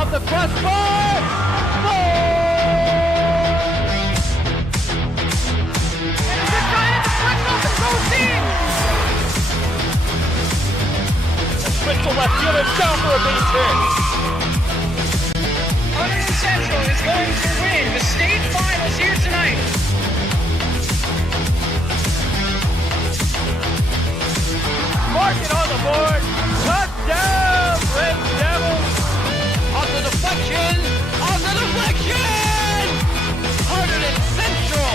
off the crossbar. Switch to left field and down for a base hit. Hunterdon Central is going to win the state finals here tonight. Mark it on the board. Touchdown, Red Devils. On the deflection. On the deflection. Hunterdon Central.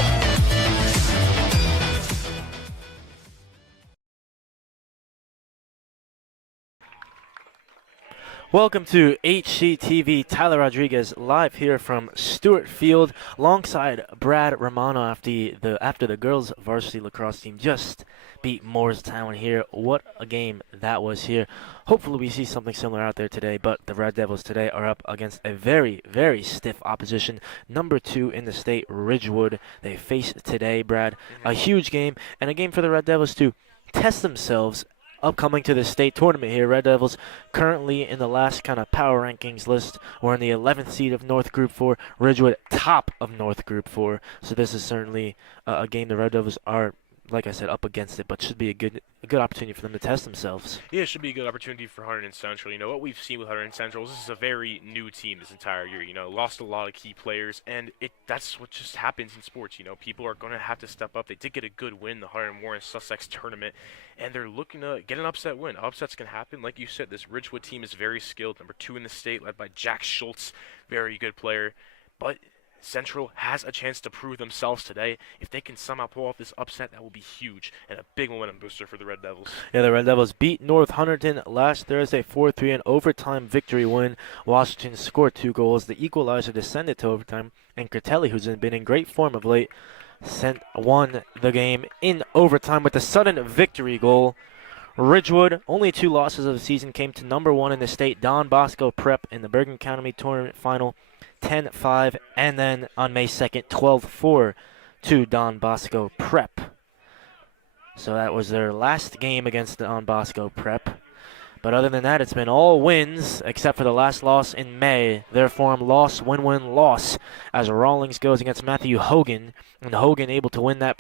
Welcome to HCTV. Tyler Rodriguez live here from Stewart Field alongside Brad Romano after the girls varsity lacrosse team just beat Moorestown here. What a game that was here. Hopefully we see something similar out there today, but the Red Devils today are up against a very, very stiff opposition. Number 2 in the state, Ridgewood. They face today, Brad. A huge game and a game for the Red Devils to test themselves upcoming to the state tournament here. Red Devils currently in the last kind of power rankings list. We're in the 11th seed of North Group 4. Ridgewood top of North Group 4. So this is certainly a game the Red Devils are, like I said, up against it, but should be a good opportunity for them to test themselves. Yeah, it should be a good opportunity for Hunterdon Central. You know, what we've seen with Hunterdon Central, this is a very new team this entire year. You know, lost a lot of key players, and that's what just happens in sports. You know, people are going to have to step up. They did get a good win, the Hunterdon Warren Sussex tournament, and they're looking to get an upset win. Upsets can happen. Like you said, this Ridgewood team is very skilled. Number 2 in the state, led by Jack Schultz, very good player. But Central has a chance to prove themselves today. If they can somehow pull off this upset, that will be huge and a big momentum booster for the Red Devils. Yeah, the Red Devils beat North Hunterdon last Thursday 4-3, an overtime victory win. Washington scored 2 goals. The equalizer descended to overtime, and Critelli, who's been in great form of late, won the game in overtime with a sudden victory goal. Ridgewood, only 2 losses of the season, came to number 1 in the state, Don Bosco Prep, in the Bergen County tournament final. 10-5, and then on May 2nd, 12-4 to Don Bosco Prep. So that was their last game against Don Bosco Prep. But other than that, it's been all wins, except for the last loss in May. Their form loss, win-win loss, as Rawlings goes against Matthew Hogan. And Hogan able to win that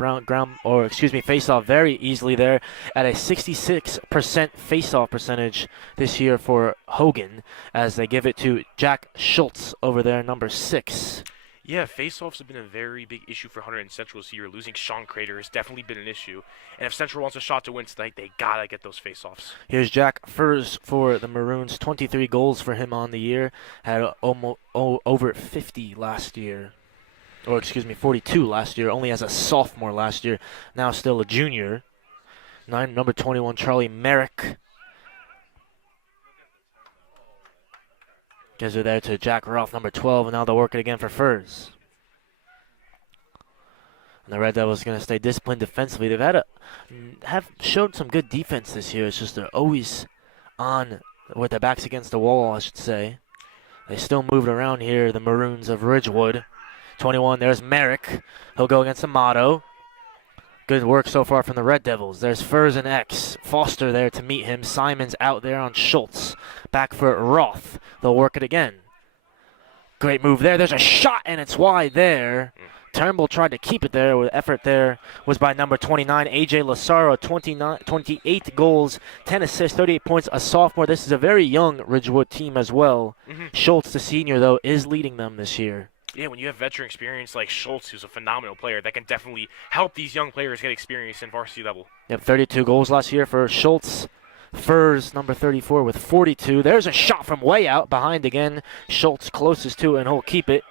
face-off very easily there at a 66% face-off percentage this year for Hogan, as they give it to Jack Schultz over there, number 6. Yeah, face-offs have been a very big issue for Hunterdon Central this year. Losing Sean Crater has definitely been an issue. And if Central wants a shot to win tonight, they got to get those face-offs. Here's Jack Furs for the Maroons. 23 goals for him on the year. Had almost over 50 last year. 42 last year. Only as a sophomore last year. Now still a junior. Number 21, Charlie Merrick. Gives it there to Jack Roth, number 12, and now they'll work it again for Furs. And the Red Devils are going to stay disciplined defensively. They've have showed some good defense this year. It's just they're always on with their backs against the wall, I should say. They still moved around here, the Maroons of Ridgewood. 21, there's Merrick. He'll go against Amato. Good work so far from the Red Devils. There's Furs and X. Foster there to meet him. Simon's out there on Schultz. Back for Roth. They'll work it again. Great move there. There's a shot, and it's wide there. Turnbull tried to keep it there. With effort there was by number 29, A.J. Lazaro. 28 goals, 10 assists, 38 points. A sophomore. This is a very young Ridgewood team as well. Schultz, the senior, though, is leading them this year. Yeah, when you have veteran experience like Schultz, who's a phenomenal player, that can definitely help these young players get experience in varsity level. Yep, 32 goals last year for Schultz. Furs, number 34, with 42. There's a shot from way out, behind again. Schultz closest to it, and he'll keep it.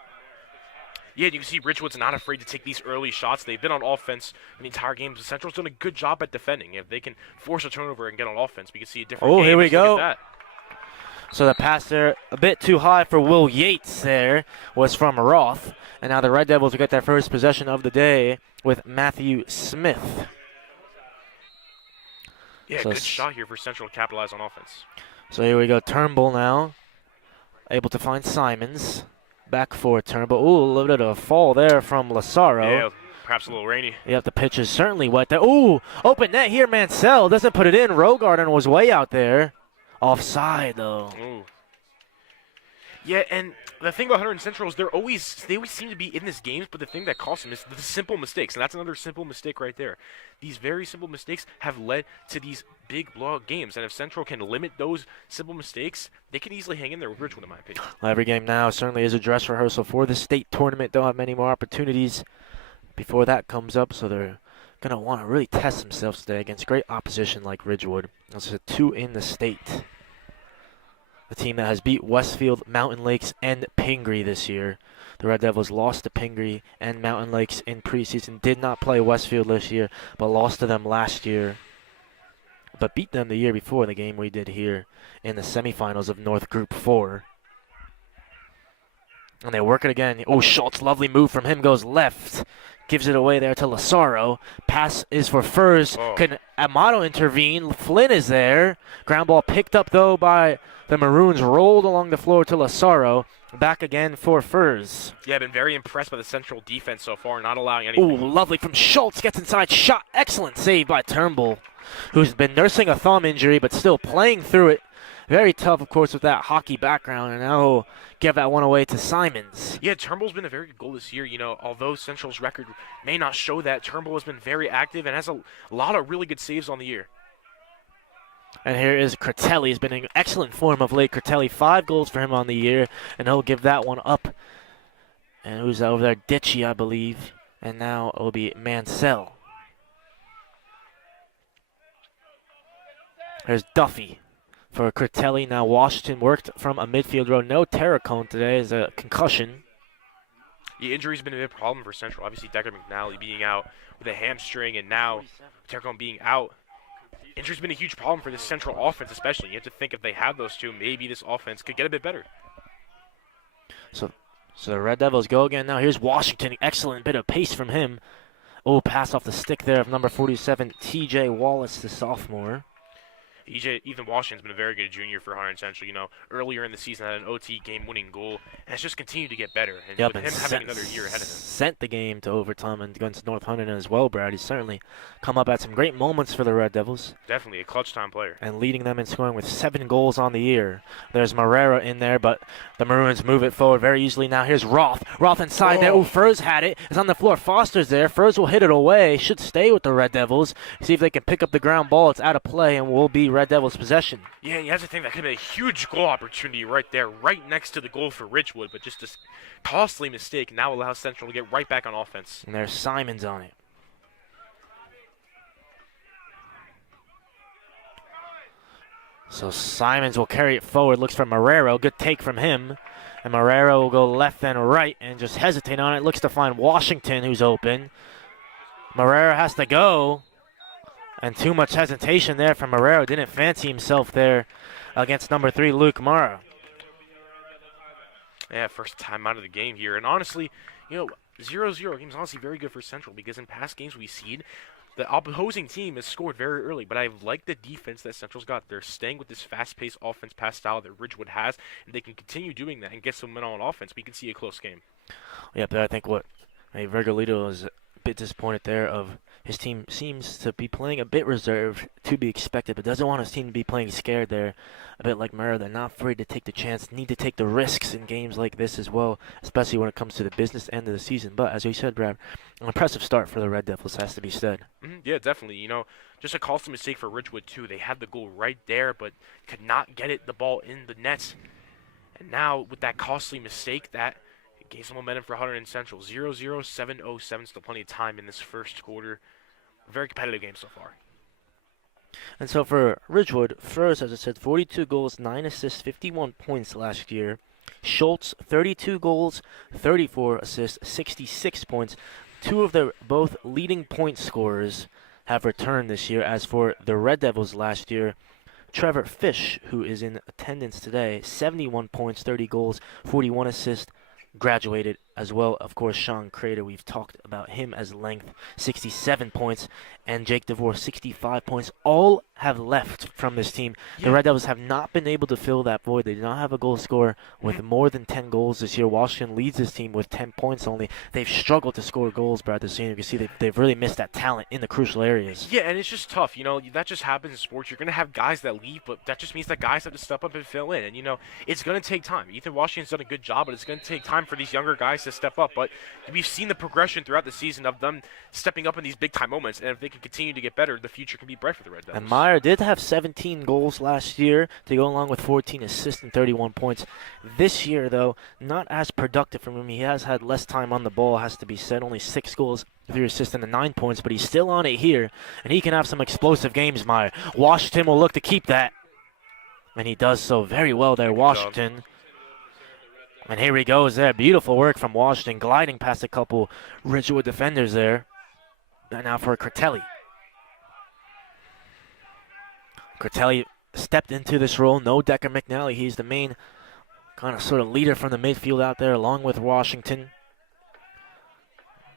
Yeah, you can see Ridgewood's not afraid to take these early shots. They've been on offense the entire game. Central's done a good job at defending. If they can force a turnover and get on offense, we can see a different game. Oh, here we Just look go. at that. So the pass there, a bit too high for Will Yates there, was from Roth. And now the Red Devils will get their first possession of the day with Matthew Smith. Yeah, good shot here for Central to capitalize on offense. So here we go, Turnbull now, able to find Simons. Back for Turnbull. Ooh, a little bit of a fall there from Lazaro. Yeah, perhaps a little rainy. Yep, the pitch is certainly wet there. Ooh, open net here, Mansell doesn't put it in. Rogarden was way out there. Offside, though. Ooh. Yeah, and the thing about Hunterdon Central is they always seem to be in these games, but the thing that costs them is the simple mistakes, and that's another simple mistake right there. These very simple mistakes have led to these big blowout games, and if Central can limit those simple mistakes, they can easily hang in there with Ridgewood, in my opinion. Well, every game now certainly is a dress rehearsal for the state tournament. They'll have many more opportunities before that comes up, so they're going to want to really test themselves today against great opposition like Ridgewood. This is a 2 in the state. The team that has beat Westfield, Mountain Lakes, and Pingree this year. The Red Devils lost to Pingree and Mountain Lakes in preseason. Did not play Westfield this year, but lost to them last year. But beat them the year before, the game we did here in the semifinals of North Group 4. And they work it again. Oh, Schultz, lovely move from him, goes left. Gives it away there to Lazaro. Pass is for Furs. Oh. Can Amato intervene? Flynn is there. Ground ball picked up, though, by the Maroons. Rolled along the floor to Lazaro. Back again for Furs. Yeah, I've been very impressed by the Central defense so far, not allowing Oh, anything. lovely from Schultz. Gets inside. Shot. Excellent save by Turnbull, who's been nursing a thumb injury, but still playing through it. Very tough, of course, with that hockey background, and now he'll give that one away to Simons. Yeah, Turnbull's been a very good goal this year. You know, although Central's record may not show that, Turnbull has been very active and has a lot of really good saves on the year. And here is Critelli. He's been in excellent form of late. Critelli, 5 goals for him on the year, and he'll give that one up. And who's over there? Ditchy, I believe. And now it will be Mansell. There's Duffy for Critelli. Now Washington worked from a midfield row. No Terracone today as a concussion. The injury's been a big problem for Central. Obviously, Decker McNally being out with a hamstring, and now Terracone being out. Injury's been a huge problem for this Central offense, especially. You have to think if they have those two, maybe this offense could get a bit better. So the Red Devils go again now. Here's Washington. Excellent bit of pace from him. Oh, pass off the stick there of number 47, T.J. Wallace, the sophomore. Ethan Washington's been a very good junior for Hunterdon Central. You know, earlier in the season had an OT game-winning goal, and it's just continued to get better. And Yep, with and him having another year ahead of him. Sent the game to overtime and against North Hunterdon as well, Brad. He's certainly come up at some great moments for the Red Devils. Definitely a clutch-time player. And leading them in scoring with 7 goals on the year. There's Marrera in there, but the Maroons move it forward very easily now. Here's Roth. Roth inside there. Oh, Furs had it. It's on the floor. Foster's there. Furs will hit it away. Should stay with the Red Devils. See if they can pick up the ground ball. It's out of play and will be Red Devils' possession. Yeah, you have to think that could have been a huge goal opportunity right there, right next to the goal for Ridgewood, but just this costly mistake now allows Central to get right back on offense. And there's Simons on it. So Simons will carry it forward, looks for Marrero. Good take from him. And Marrero will go left and right and just hesitate on it. Looks to find Washington, who's open. Marrero has to go. And too much hesitation there from Marrero. Didn't fancy himself there against number 3, Luke Mara. Yeah, first time out of the game here. And honestly, you know, 0-0 game's honestly very good for Central because in past games we've seen the opposing team has scored very early, but I like the defense that Central's got. They're staying with this fast-paced offense pass style that Ridgewood has, and they can continue doing that and get some men on offense. We can see a close game. Yeah, but I think Vergolito is a bit disappointed there of his team seems to be playing a bit reserved, to be expected, but doesn't want his team to be playing scared there. A bit like Murrah, they're not afraid to take the chance, need to take the risks in games like this as well, especially when it comes to the business end of the season. But as we said, Brad, an impressive start for the Red Devils has to be said. Yeah, definitely. You know, just a costly mistake for Ridgewood, too. They had the goal right there, but could not get the ball in the nets. And now, with that costly mistake, that gave some momentum for Hunterdon Central. 0-0, 7-0, still plenty of time in this first quarter. Very competitive game so far. And so for Ridgewood, first, as I said, 42 goals, 9 assists, 51 points last year. Schultz, 32 goals, 34 assists, 66 points. 2 of their both leading point scorers have returned this year. As for the Red Devils last year, Trevor Fish, who is in attendance today, 71 points, 30 goals, 41 assists, graduated as well. Of course, Sean Crater, we've talked about him as length, 67 points, and Jake DeVore, 65 points. All have left from this team. The Red Devils have not been able to fill that void. They do not have a goal scorer with more than 10 goals this year. Washington leads this team with 10 points only. They've struggled to score goals, Brad, this season. You can see they've really missed that talent in the crucial areas. Yeah, and it's just tough. That just happens in sports. You're going to have guys that leave, but that just means that guys have to step up and fill in. And, it's going to take time. Ethan Washington's done a good job, but it's going to take time for these younger guys to step up. But we've seen the progression throughout the season of them stepping up in these big-time moments. And if they can continue to get better, the future can be bright for the Red Devils. And Meyer did have 17 goals last year to go along with 14 assists and 31 points. This year, though, not as productive from him. He has had less time on the ball, has to be said. Only 6 goals, 3 assists, and 9 points, but he's still on it here. And he can have some explosive games, Meyer. Washington will look to keep that. And he does so very well there, Washington. And here he goes there. Beautiful work from Washington, gliding past a couple Ridgewood defenders there. And now for Critelli. Critelli stepped into this role. No Decker McNally. He's the main kind of sort of leader from the midfield out there along with Washington.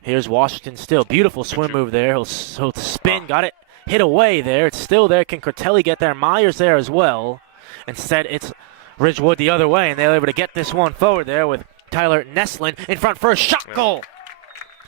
Here's Washington still. Beautiful swim move there. He'll spin. Got it. Hit away there. It's still there. Can Critelli get there? Myers there as well. Instead, it's Ridgewood the other way, and they're able to get this one forward there with Tyler Neslin in front for a shot goal.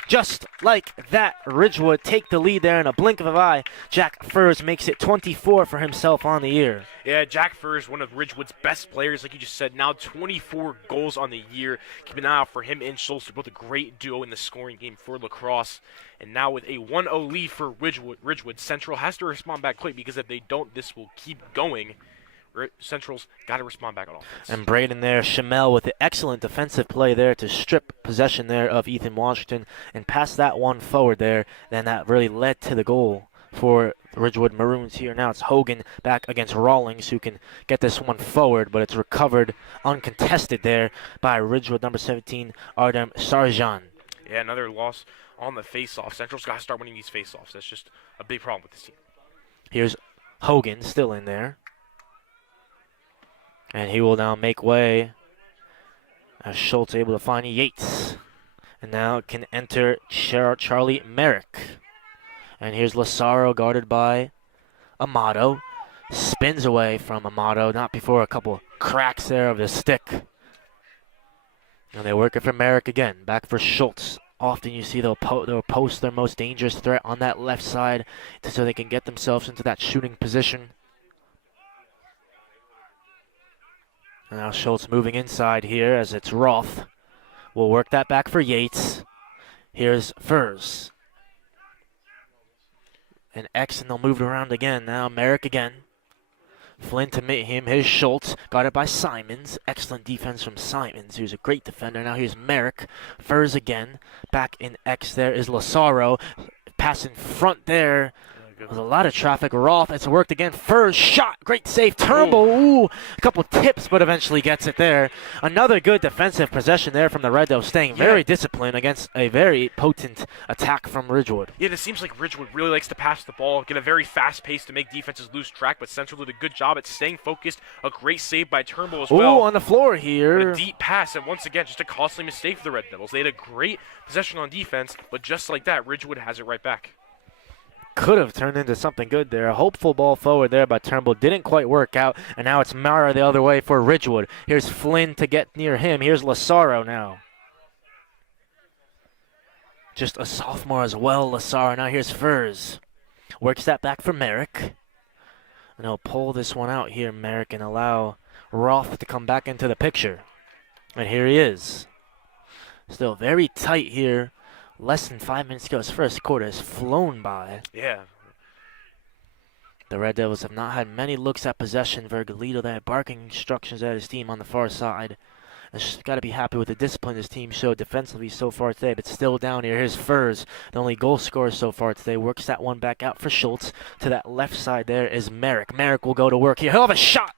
Just like that, Ridgewood take the lead there in a blink of an eye. Jack Furs makes it 24 for himself on the year. Yeah, Jack Furs, one of Ridgewood's best players, like you just said. Now 24 goals on the year. Keep an eye out for him and Schultz. They're both a great duo in the scoring game for Lacrosse. And now with a 1-0 lead for Ridgewood, Central has to respond back quick, because if they don't, this will keep going. Central's got to respond back on offense. And Braden there, Shamel with the excellent defensive play there to strip possession there of Ethan Washington and pass that one forward there. Then that really led to the goal for the Ridgewood Maroons here. Now it's Hogan back against Rawlings, who can get this one forward, but it's recovered uncontested there by Ridgewood number 17, Artem Sarjan. Yeah, another loss on the face-off. Central's got to start winning these face-offs. That's just a big problem with this team. Here's Hogan still in there. And he will now make way as Schultz able to find Yates. And now can enter Charlie Merrick. And here's Lazaro guarded by Amato. Spins away from Amato, not before a couple cracks there of the stick. And they work it for Merrick again. Back for Schultz. Often you see they'll post their most dangerous threat on that left side so they can get themselves into that shooting position. And now Schultz moving inside here as it's Roth. We'll work that back for Yates. Here's Furs. And X, and they'll move it around again. Now Merrick again. Flynn to meet him. Here's Schultz. Got it by Simons. Excellent defense from Simons, who's a great defender. Now here's Merrick. Furs again. Back in X there is Lazaro. Pass in front there. There's a lot of traffic. Roth, it's worked again. Furs shot. Great save. Turnbull. Ooh. A couple tips, but eventually gets it there. Another good defensive possession there from the Red Devils, staying very disciplined against a very potent attack from Ridgewood. Yeah, it seems like Ridgewood really likes to pass the ball, get a very fast pace to make defenses lose track, but Central did a good job at staying focused. A great save by Turnbull as well. Ooh, on the floor here. A deep pass, and once again, just a costly mistake for the Red Devils. They had a great possession on defense, but just like that, Ridgewood has it right back. Could have turned into something good there. A hopeful ball forward there by Turnbull. Didn't quite work out. And now it's Mara the other way for Ridgewood. Here's Flynn to get near him. Here's Lazaro now. Just a sophomore as well, Lazaro. Now here's Furs. Works that back for Merrick. And he'll pull this one out here, Merrick, and allow Roth to come back into the picture. And here he is. Still very tight here. Less than 5 minutes to go. His first quarter has flown by. Yeah. The Red Devils have not had many looks at possession. Vergalito there barking instructions at his team on the far side. Just got to be happy with the discipline this team showed defensively so far today, but still down here. Here's Furs, the only goal scorer so far today. Works that one back out for Schultz. To that left side there is Merrick. Merrick will go to work here. He'll have a shot.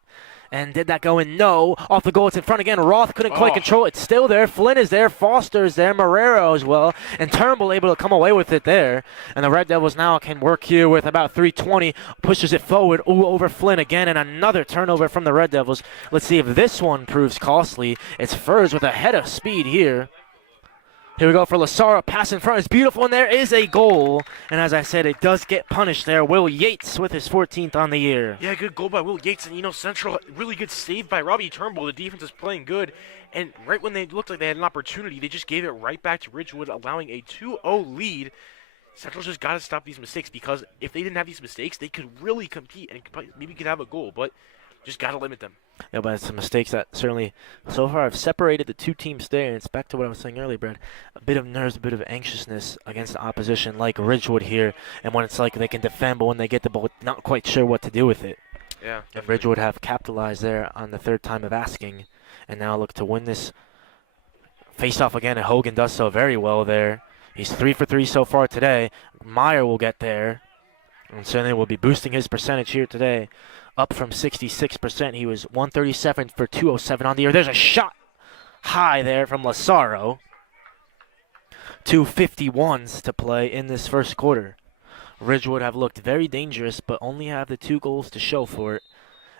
And did that go in? No. Off the goal, it's in front again. Roth couldn't quite control it. It's still there. Flynn is there. Foster is there. Marrero as well. And Turnbull able to come away with it there. And the Red Devils now can work here with about 3:20. Pushes it forward. Ooh, over Flynn again. And another turnover from the Red Devils. Let's see if this one proves costly. It's Furs with a head of speed here. Here we go for Lasara. Pass in front is beautiful, and there is a goal. And as I said, it does get punished there. Will Yates with his 14th on the year. Yeah, good goal by Will Yates. And, Central, really good save by Robbie Turnbull. The defense is playing good. And right when they looked like they had an opportunity, they just gave it right back to Ridgewood, allowing a 2-0 lead. Central's just got to stop these mistakes, because if they didn't have these mistakes, they could really compete and maybe could have a goal. But just got to limit them. Yeah, but it's some mistakes that certainly so far have separated the two teams there. And it's back to what I was saying earlier, Brad. A bit of nerves, a bit of anxiousness against the opposition like Ridgewood here. And when it's like they can defend, but when they get the ball, not quite sure what to do with it. Yeah. And Ridgewood have capitalized there on the third time of asking. And now look to win this face-off again. And Hogan does so very well there. He's 3 for 3 so far today. Meyer will get there. And certainly will be boosting his percentage here today. Up from 66%. He was 137 for 207 on the year. There's a shot high there from Lasaro. 2:51s to play in this first quarter. Ridgewood have looked very dangerous, but only have the 2 goals to show for it.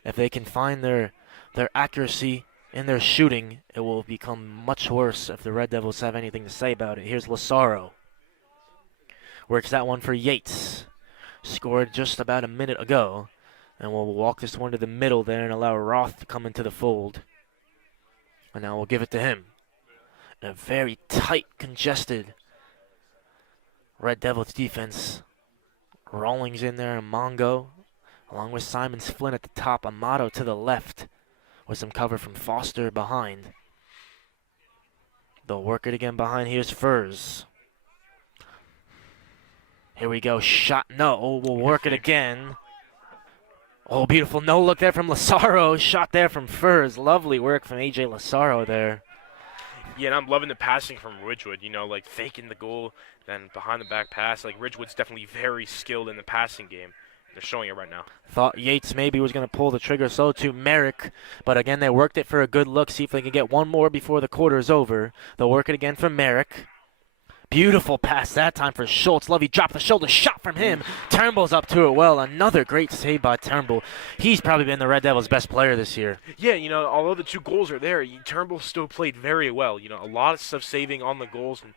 If they can find their accuracy in their shooting, it will become much worse if the Red Devils have anything to say about it. Here's Lasaro. Works that one for Yates. Scored just about a minute ago. And we'll walk this one to the middle there and allow Roth to come into the fold. And now we'll give it to him. And a very tight, congested Red Devils defense. Rawlings in there and Mongo, along with Simons Flynn at the top. Amato to the left with some cover from Foster behind. They'll work it again behind. Here's Furs. Here we go. Shot. No. We'll work it again. Oh, beautiful no-look there from Lasaro. Shot there from Furs. Lovely work from A.J. Lasaro there. Yeah, and I'm loving the passing from Ridgewood, like faking the goal, then behind-the-back pass. Like, Ridgewood's definitely very skilled in the passing game. They're showing it right now. Thought Yates maybe was going to pull the trigger, so too Merrick. But again, they worked it for a good look. See if they can get one more before the quarter is over. They'll work it again for Merrick. Beautiful pass that time for Schultz. Lovey dropped the shoulder shot from him. Turnbull's up to it well. Another great save by Turnbull. He's probably been the Red Devils' best player this year. Yeah, although the 2 goals are there, Turnbull still played very well. A lot of stuff saving on the goals. And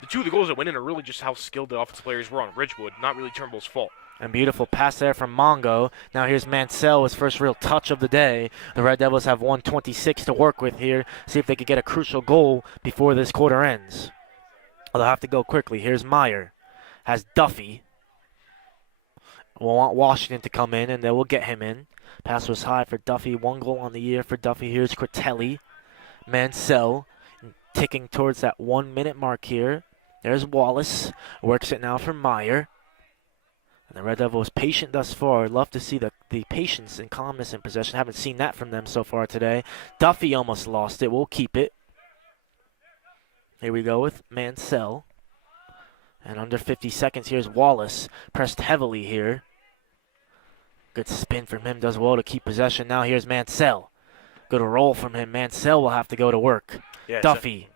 the 2 of the goals that went in are really just how skilled the offensive players were on Ridgewood. Not really Turnbull's fault. And beautiful pass there from Mongo. Now here's Mansell, his first real touch of the day. The Red Devils have 1:26 to work with here. See if they could get a crucial goal before this quarter ends. They'll have to go quickly. Here's Meyer. Has Duffy. We'll want Washington to come in, and they will get him in. Pass was high for Duffy. 1 goal on the year for Duffy. Here's Critelli. Mansell ticking towards that 1-minute mark here. There's Wallace. Works it now for Meyer. And the Red Devils patient thus far. Love to see the patience and calmness in possession. Haven't seen that from them so far today. Duffy almost lost it. We'll keep it. Here we go with Mansell. And under 50 seconds, here's Wallace. Pressed heavily here. Good spin from him. Does well to keep possession. Now here's Mansell. Good roll from him. Mansell will have to go to work. Yeah, Duffy.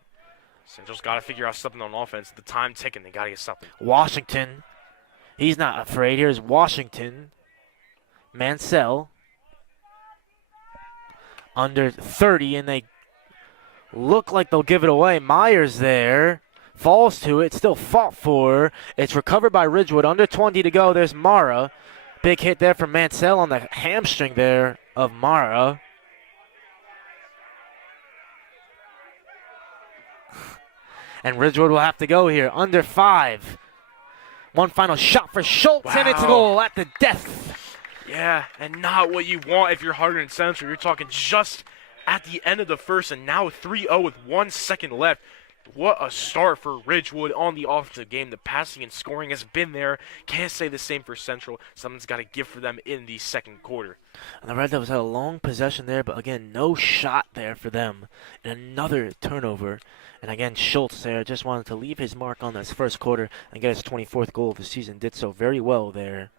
Central's got to figure out something on offense. The time ticking. They got to get something. Washington. He's not afraid. Here's Washington. Mansell. Under 30, and they look like they'll give it away. Myers there. Falls to it. Still fought for. It's recovered by Ridgewood. Under 20 to go. There's Mara. Big hit there from Mansell on the hamstring there of Mara. And Ridgewood will have to go here. Under 5. One final shot for Schultz, wow. And it's a goal at the death. Yeah, and not what you want if you're Hunterdon Central. You're talking just at the end of the first, and now 3-0 with 1 second left. What a start for Ridgewood on the offensive game. The passing and scoring has been there. Can't say the same for Central. Someone's got to give for them in the second quarter. And the Red Devils had a long possession there, but again, no shot there for them. And another turnover. And again, Schultz there just wanted to leave his mark on this first quarter and get his 24th goal of the season. Did so very well there.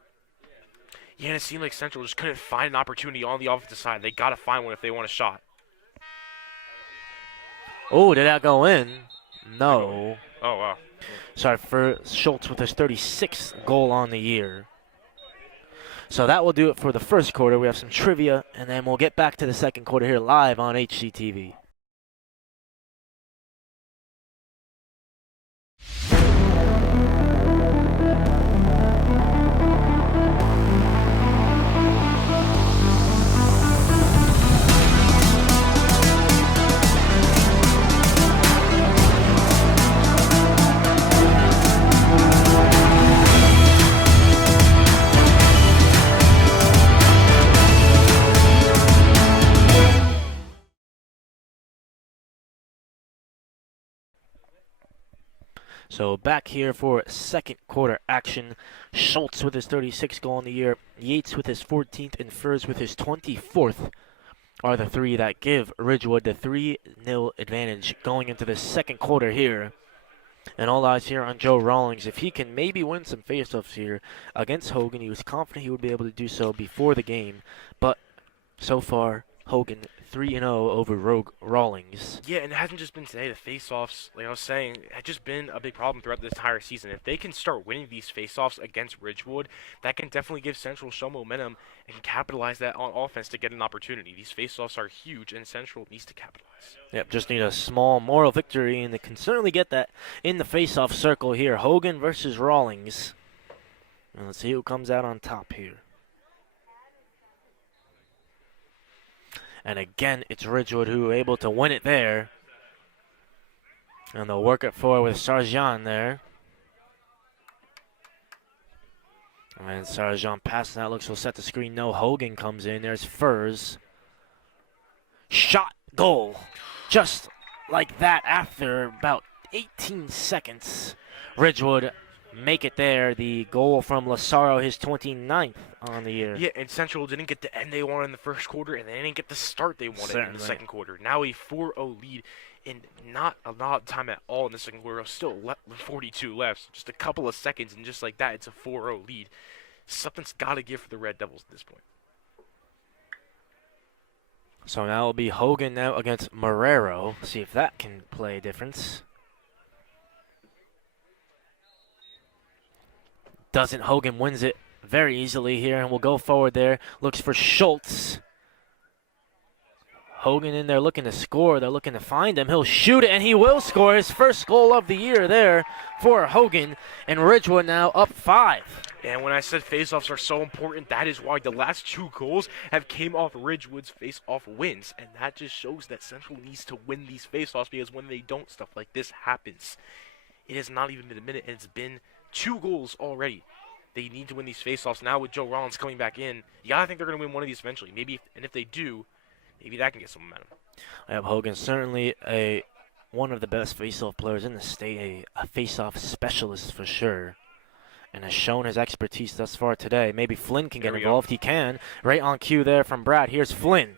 Yeah, and it seemed like Central just couldn't find an opportunity on the offensive side. They got to find one if they want a shot. Oh, did that go in? No. Oh, wow. Sorry, for Schultz with his 36th goal on the year. So that will do it for the first quarter. We have some trivia, and then we'll get back to the second quarter here live on HCTV. So back here for second quarter action. Schultz with his 36th goal in the year. Yates with his 14th and Furs with his 24th are the three that give Ridgewood the 3-0 advantage going into the second quarter here. And all eyes here on Joe Rawlings. If he can maybe win some faceoffs here against Hogan, he was confident he would be able to do so before the game. But so far, Hogan 3-0 over Rawlings. Yeah, and it hasn't just been today. The face-offs, like I was saying, had just been a big problem throughout the entire season. If they can start winning these face-offs against Ridgewood, that can definitely give Central some momentum and can capitalize that on offense to get an opportunity. These face-offs are huge, and Central needs to capitalize. Yep, just need a small moral victory, and they can certainly get that in the face-off circle here. Hogan versus Rawlings. And let's see who comes out on top here. And again, it's Ridgewood who are able to win it there. And they'll work it forward with Sarjan there. And Sarjan passing that, looks will set the screen. No, Hogan comes in. There's Furs. Shot, goal. Just like that after about 18 seconds. Ridgewood make it there. The goal from Lazaro, his 29th on the year. Yeah, and Central didn't get the end they wanted in the first quarter, and they didn't get the start they wanted in the second quarter. Now a 4-0 lead in not a lot of time at all in the second quarter. Still 42 left, just a couple of seconds, and just like that, it's a 4-0 lead. Something's got to give for the Red Devils at this point. So now it'll be Hogan now against Marrero. See if that can play a difference. Doesn't. Hogan wins it very easily here, and will go forward there. Looks for Schultz. Hogan in there looking to score. They're looking to find him. He'll shoot it, and he will score his first goal of the year there for Hogan. And Ridgewood now up 5. And when I said faceoffs are so important, that is why the last 2 goals have came off Ridgewood's faceoff wins. And that just shows that Central needs to win these faceoffs, because when they don't, stuff like this happens. It has not even been a minute, and it's been 2 goals already. They need to win these faceoffs. Now with Joe Rollins coming back in, you gotta think they're gonna win one of these eventually. Maybe, and if they do, maybe that can get some momentum. Yep, Hogan certainly one of the best faceoff players in the state, a faceoff specialist for sure, and has shown his expertise thus far today. Maybe Flynn can get involved. He can. Right on cue there from Brad. Here's Flynn.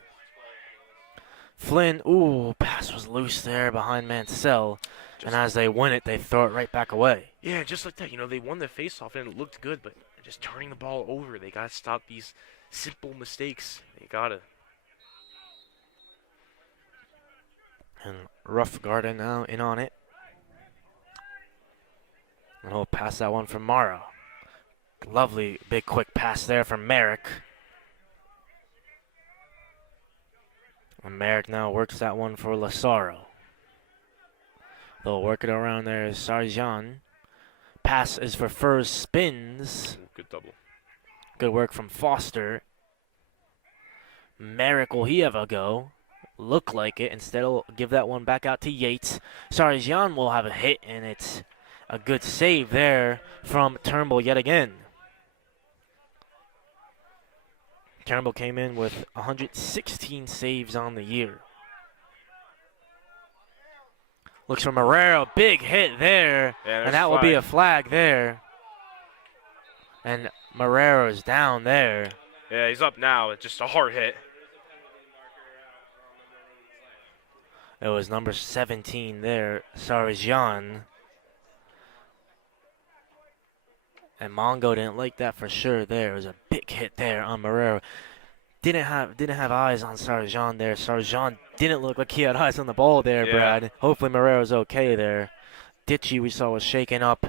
Flynn, ooh, pass was loose there behind Mansell. And as they win it, they throw it right back away. Yeah, just like that. You know, they won the faceoff and it looked good, but just turning the ball over, they got to stop these simple mistakes. They got to. And Rough Garden now in on it. And he'll pass that one from Morrow. Lovely big quick pass there from Merrick. And Merrick now works that one for Lazaro. They'll work it around there. Sarjan. Pass is for Furs, spins. Good double. Good work from Foster. Merrick, will he have a go? Look like it. Instead, he'll give that one back out to Yates. Sarjan will have a hit, and it's a good save there from Turnbull yet again. Turnbull came in with 116 saves on the year. Looks for Marrero, big hit there, yeah, and that will be a flag there. And Marrero's down there. Yeah, he's up now. It's just a hard hit. It was number 17 there, Sarjan. And Mongo didn't like that for sure there. It was a big hit there on Marrero. Didn't have eyes on Sarjan there. Sarjan didn't look like he had eyes on the ball there, yeah. Brad. Hopefully Marrero's okay there. Ditchy we saw was shaken up,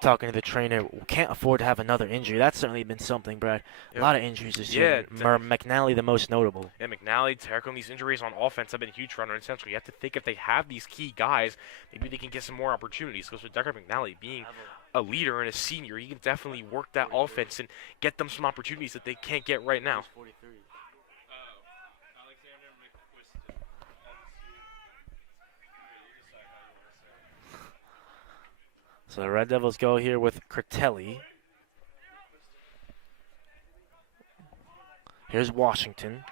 talking to the trainer. Can't afford to have another injury. That's certainly been something, Brad. A lot of injuries this year. McNally the most notable. Yeah, McNally, Terracone, these injuries on offense have been huge for Hunterdon Central. You have to think if they have these key guys, maybe they can get some more opportunities. Because with Decker McNally being a leader and a senior, he can definitely work that offense and get them some opportunities that they can't get right now. So the Red Devils go here with Critelli. Here's Washington.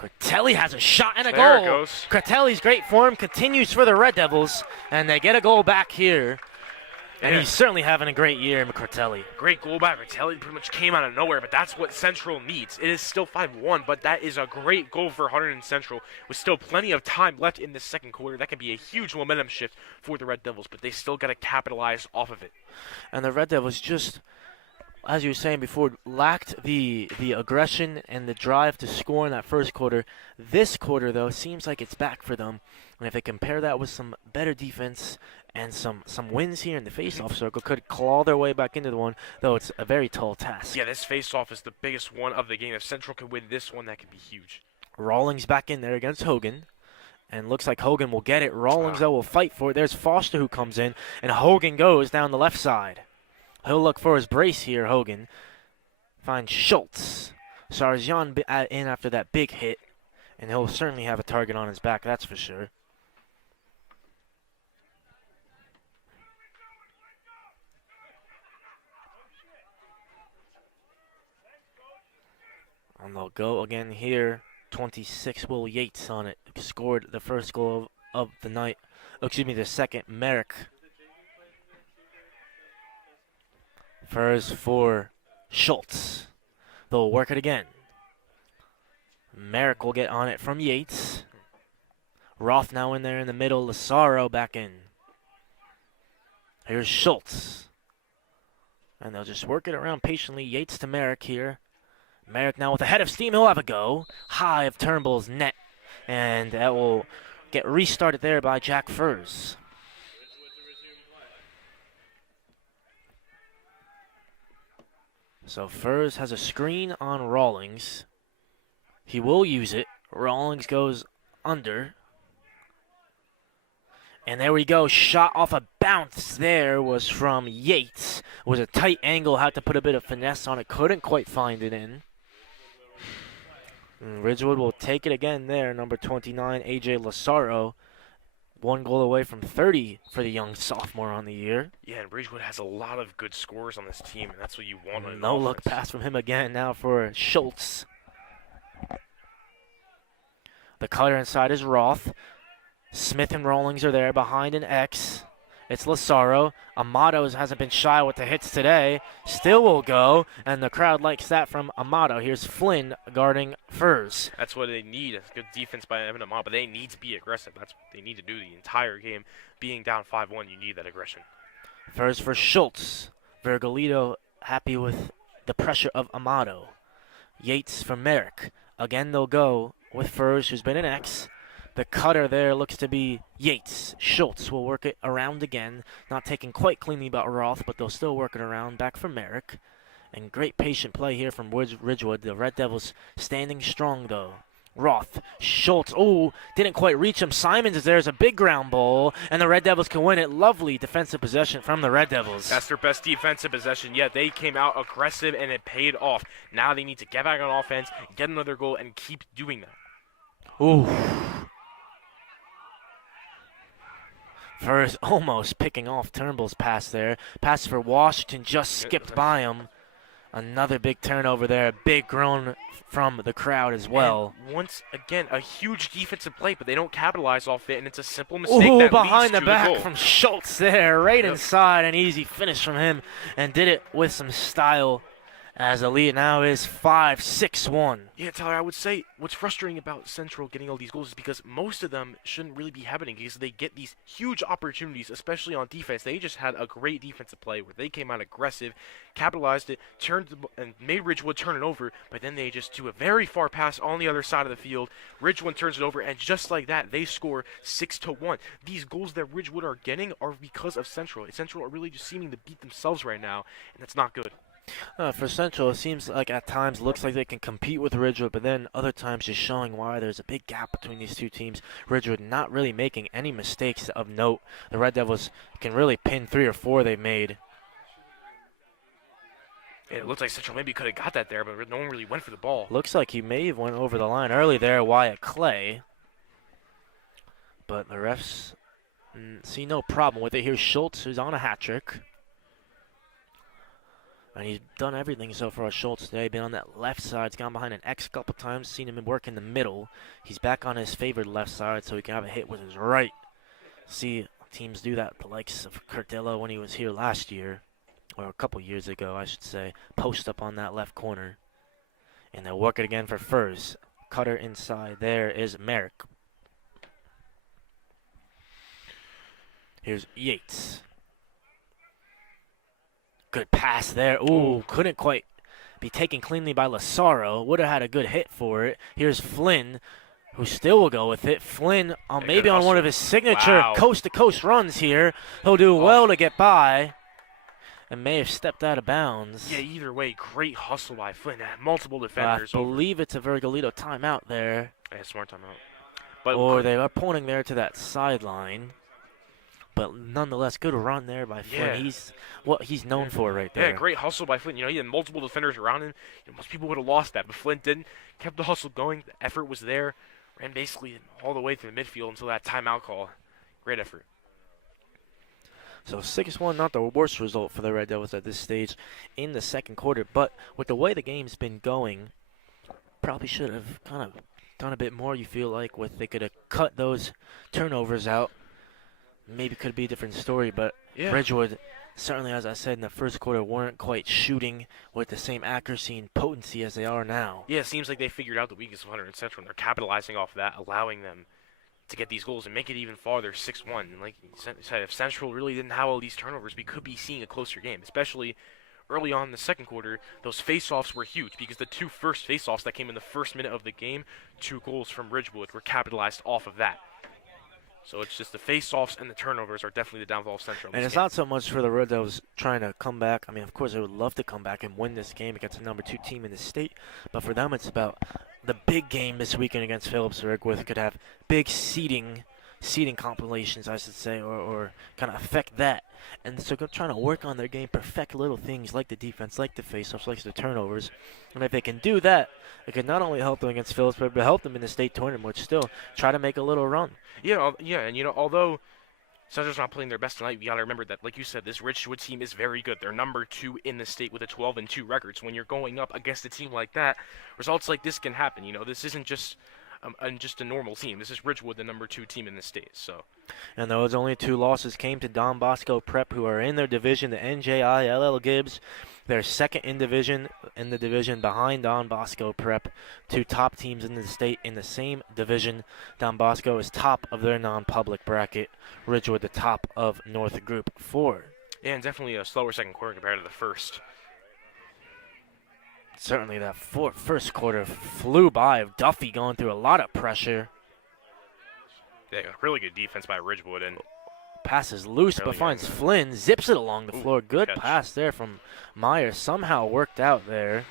Critelli has a shot and a There it goal. goes. Critelli's great form continues for the Red Devils, and they get a goal back here. And Yeah. he's certainly having a great year, Critelli. Great goal by Ridgewood. Pretty much came out of nowhere, but that's what Central needs. It is still 5-1, but that is a great goal for Hunterdon Central with still plenty of time left in the second quarter. That can be a huge momentum shift for the Red Devils, but they still got to capitalize off of it. And the Red Devils just, as you were saying before, lacked the aggression and the drive to score in that first quarter. This quarter, though, seems like it's back for them. And if they compare that with some better defense and some wins here in the face-off circle, could claw their way back into the one, though it's a very tall task. Yeah, this face-off is the biggest one of the game. If Central can win this one, that could be huge. Rawlings back in there against Hogan. And looks like Hogan will get it. Rawlings, though, will fight for it. There's Foster who comes in, and Hogan goes down the left side. He'll look for his brace here, Hogan. Finds Schultz. Sarzian in after that big hit, and he'll certainly have a target on his back, that's for sure. And they'll go again here. 26, Will Yates on it. Scored the first goal of the night. Oh, excuse me, the second. Merrick. First for Schultz. They'll work it again. Merrick will get on it from Yates. Roth now in there in the middle. Lazaro back in. Here's Schultz. And they'll just work it around patiently. Yates to Merrick here. Merrick now with a head of steam. He'll have a go. High of Turnbull's net. And that will get restarted there by Jack Furs. So Furs has a screen on Rawlings. He will use it. Rawlings goes under. And there we go. Shot off a bounce there was from Yates. It was a tight angle. Had to put a bit of finesse on it. Couldn't quite find it in. And Ridgewood will take it again there. Number 29, A.J. Lazaro. 1 goal away from 30 for the young sophomore on the year. Yeah, and Ridgewood has a lot of good scorers on this team, and that's what you want on an No look offense. pass from him again now for Schultz. The cutter inside is Roth. Smith and Rawlings are there behind an X. It's Lazaro. Amato hasn't been shy with the hits today. Still will go, and the crowd likes that from Amato. Here's Flynn guarding Furs. That's what they need. It's good defense by Evan Amon, but they need to be aggressive. That's what they need to do the entire game. Being down 5-1, you need that aggression. Furs for Schultz. Vergolito happy with the pressure of Amato. Yates for Merrick. Again, they'll go with Furs, who's been an X. The cutter there looks to be Yates. Schultz will work it around again. Not taking quite cleanly about Roth, but they'll still work it around. Back for Merrick. And great patient play here from Ridgewood. The Red Devils standing strong, though. Roth, Schultz, oh, didn't quite reach him. Simons is there as a big ground ball, and the Red Devils can win it. Lovely defensive possession from the Red Devils. That's their best defensive possession. Yeah, they came out aggressive, and it paid off. Now they need to get back on offense, get another goal, and keep doing that. Ooh. First, almost picking off Turnbull's pass there. Pass for Washington, just skipped by him. Another big turnover there. Big groan from the crowd as well. And once again, a huge defensive play, but they don't capitalize off it, and it's a simple mistake Ooh, that behind leads the to back the goal. from Schultz there. Right Yep. inside, an easy finish from him. And did it with some style. As the lead now is 5-6-1. Yeah, Tyler, I would say what's frustrating about Central getting all these goals is because most of them shouldn't really be happening because they get these huge opportunities, especially on defense. They just had a great defensive play where they came out aggressive, capitalized it, and made Ridgewood turn it over, but then they just do a very far pass on the other side of the field. Ridgewood turns it over, and just like that, they score 6-1. These goals that Ridgewood are getting are because of Central. Central are really just seeming to beat themselves right now, and that's not good. For Central, it seems like at times looks like they can compete with Ridgewood, but then other times just showing why there's a big gap between these two teams. Ridgewood not really making any mistakes of note. The Red Devils can really pin 3 or 4 they've made. It looks like Central maybe could have got that there, but no one really went for the ball. Looks like he may have went over the line early there, Wyatt Clay. But the refs see no problem with it. Here's Schultz, who's on a hat trick. And he's done everything so far, Schultz, today. Been on that left side. He's gone behind an X a couple times. Seen him work in the middle. He's back on his favored left side so he can have a hit with his right. See teams do that, the likes of Curtillo when he was here last year, or a couple years ago, I should say. Post up on that left corner. And they'll work it again for Furs. Cutter inside. There is Merrick. Here's Yates. Good pass there. Ooh, couldn't quite be taken cleanly by Lazaro. Would have had a good hit for it. Here's Flynn, who still will go with it. Flynn, maybe on one of his signature coast-to-coast runs here. He'll do well to get by and may have stepped out of bounds. Yeah, either way, great hustle by Flynn. Multiple defenders. I believe it's a Virgolito timeout there. Yeah, smart timeout. But or they are pointing there to that sideline. But nonetheless, good run there by Flynn. Yeah. He's what he's known for right there. Yeah, great hustle by Flynn. You know, he had multiple defenders around him. You know, most people would have lost that, but Flynn didn't. Kept the hustle going. The effort was there. Ran basically all the way through the midfield until that timeout call. Great effort. So 6-1, not the worst result for the Red Devils at this stage in the second quarter. But with the way the game's been going, probably should have kind of done a bit more, you feel like, with they could have cut those turnovers out. Maybe could be a different story, but Yeah. Ridgewood, certainly, as I said, in the first quarter, weren't quite shooting with the same accuracy and potency as they are now. Yeah, it seems like they figured out the weakness of Hunterdon Central, and they're capitalizing off of that, allowing them to get these goals and make it even farther, 6-1. And like you said, if Central really didn't have all these turnovers, we could be seeing a closer game, especially early on in the second quarter. Those face-offs were huge because the two first face-offs that came in the first minute of the game, 2 goals from Ridgewood, were capitalized off of that. So it's just the face-offs and the turnovers are definitely the downfall of Central. And it's not so much for the Red Devils trying to come back. I mean, of course, they would love to come back and win this game against the number 2 team in the state. But for them, it's about the big game this weekend against Phillipsburg, where they could have big seeding compilations, I should say, or kind of affect that. And so they're trying to work on their game, perfect little things like the defense, like the face-offs, like the turnovers. And if they can do that, it can not only help them against Phillipsburg, but help them in the state tournament, which still try to make a little run. Yeah, and you know, although Central's not playing their best tonight, we got to remember that, like you said, this Ridgewood team is very good. They're number 2 in the state with a 12-2 record. So when you're going up against a team like that, results like this can happen. You know, this isn't just a normal team. This is Ridgewood, the number 2 team in the state. So, and those only 2 losses came to Don Bosco Prep, who are in their division, the NJI LL Gibbs. They're second in the division behind Don Bosco Prep, 2 top teams in the state in the same division. Don Bosco is top of their non-public bracket. Ridgewood the top of North Group 4. yeah, and definitely a slower second quarter compared to the first. Certainly that first quarter flew by. Duffy going through a lot of pressure. Yeah, really good defense by Ridgewood, and Passes loose, but finds Flynn. Zips it along the floor. Good catch. pass there from Meyer. Somehow worked out there.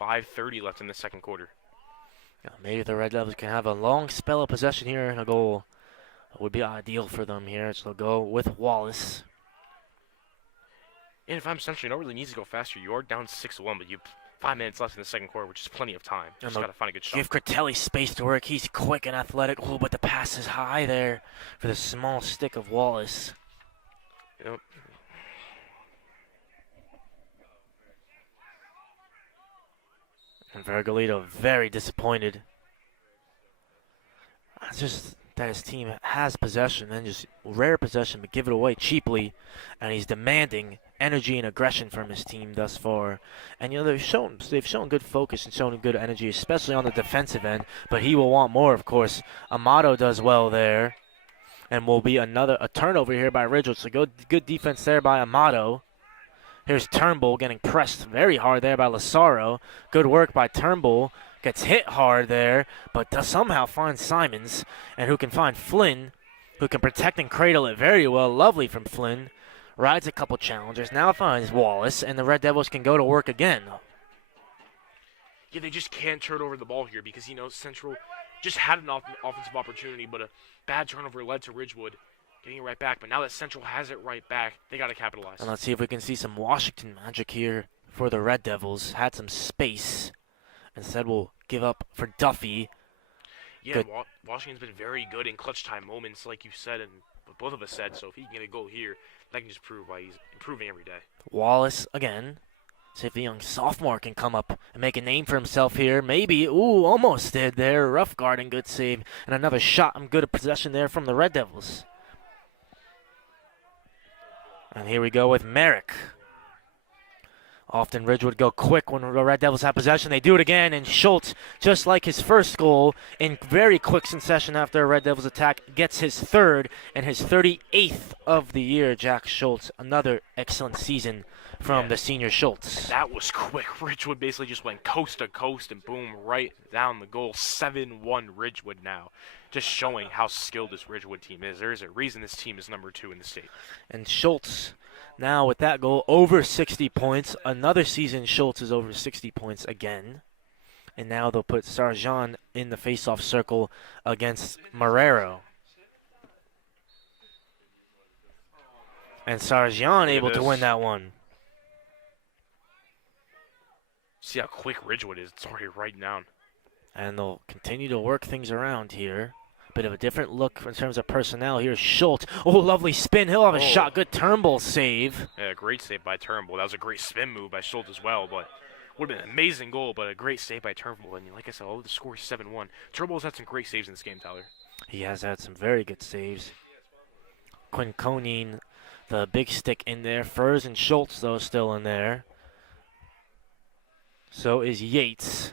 .5:30 left in the second quarter. Maybe the Red Devils can have a long spell of possession here and a goal. It would be ideal for them here. So they'll go with Wallace. And if I'm Central, you don't really need to go faster. You are down 6-1, but you have 5 minutes left in the second quarter, which is plenty of time. Just got to find a good shot. Give Critelli space to work. He's quick and athletic. Oh, but the pass is high there for the small stick of Wallace. Yep. And Virgolito very disappointed. It's just that his team has possession and just rare possession, but give it away cheaply. And he's demanding energy and aggression from his team thus far. And you know they've shown good focus and shown good energy, especially on the defensive end. But he will want more, of course. Amato does well there, and will be a turnover here by Ridgewood. So good defense there by Amato. Here's Turnbull getting pressed very hard there by Lazaro. Good work by Turnbull. Gets hit hard there, but does somehow find Simons, and who can find Flynn, who can protect and cradle it very well. Lovely from Flynn. Rides a couple challengers. Now finds Wallace, and the Red Devils can go to work again. Yeah, they just can't turn over the ball here because, you know, Central just had an offensive opportunity, but a bad turnover led to Ridgewood getting it right back. But now that Central has it right back, they got to capitalize. And let's see if we can see some Washington magic here for the Red Devils. Had some space. Instead, we'll give up for Duffy. Yeah, Good. Washington's been very good in clutch time moments, like you said, and what both of us said. So if he can get a goal here, that can just prove why he's improving every day. Wallace again. See if the young sophomore can come up and make a name for himself here. Maybe. Ooh, almost did there. Rough guard and good save. And another shot and good possession there from the Red Devils. And here we go with Merrick. Often Ridgewood go quick when the Red Devils have possession. They do it again, and Schultz, just like his first goal, in very quick succession after a Red Devils attack, gets his third and his 38th of the year. Jack Schultz, another excellent season from the senior Schultz. That was quick. Ridgewood basically just went coast to coast and boom, right down the goal. 7-1 Ridgewood now. Just showing how skilled this Ridgewood team is. There's a reason this team is number 2 in the state. And Schultz, now with that goal, over 60 points. Another season, Schultz is over 60 points again. And now they'll put Sarjan in the face-off circle against Marrero. And Sarjan able to win that one. See how quick Ridgewood is. It's already right down. And they'll continue to work things around here. Bit of a different look in terms of personnel. Here's Schultz. Oh, lovely spin. He'll have a shot. Good Turnbull save. Yeah, great save by Turnbull. That was a great spin move by Schultz as well, but would have been an amazing goal, but a great save by Turnbull. And like I said, the score is 7-1. Turnbull's had some great saves in this game, Tyler. He has had some very good saves. Quinn Conine, the big stick in there. Furs and Schultz, though, still in there. So is Yates.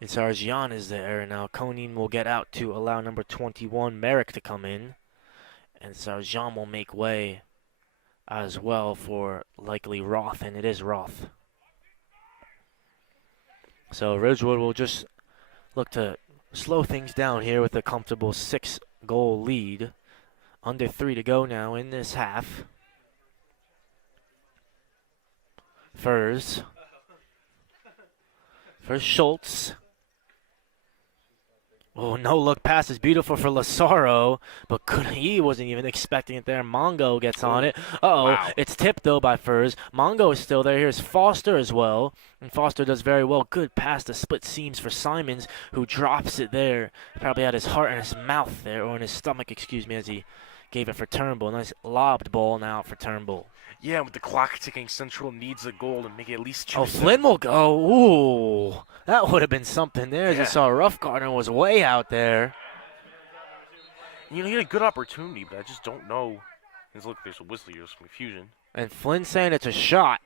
And Sarjan is there. And now Conine will get out to allow number 21, Merrick, to come in. And Sarjan will make way as well for likely Roth, and it is Roth. So Ridgewood will just look to slow things down here with a comfortable 6-goal lead. Under 3 to go now in this half. Furs. For Schultz. Oh, no look pass is beautiful for Lazaro, but he wasn't even expecting it there. Mongo gets on it. Wow. It's tipped though by Furs. Mongo is still there. Here's Foster as well, and Foster does very well. Good pass to split seams for Simons, who drops it there. Probably had his heart in his mouth there, or in his stomach, excuse me, as he gave it for Turnbull. Nice lobbed ball now for Turnbull. Yeah, with the clock ticking, Central needs a goal to make it at least 2. Oh, Flynn will go. Ooh, that would have been something there. As you saw, Rough Gardner was way out there. You know, he had a good opportunity, but I just don't know. Look, there's a whistle, there's some confusion. And Flynn saying it's a shot,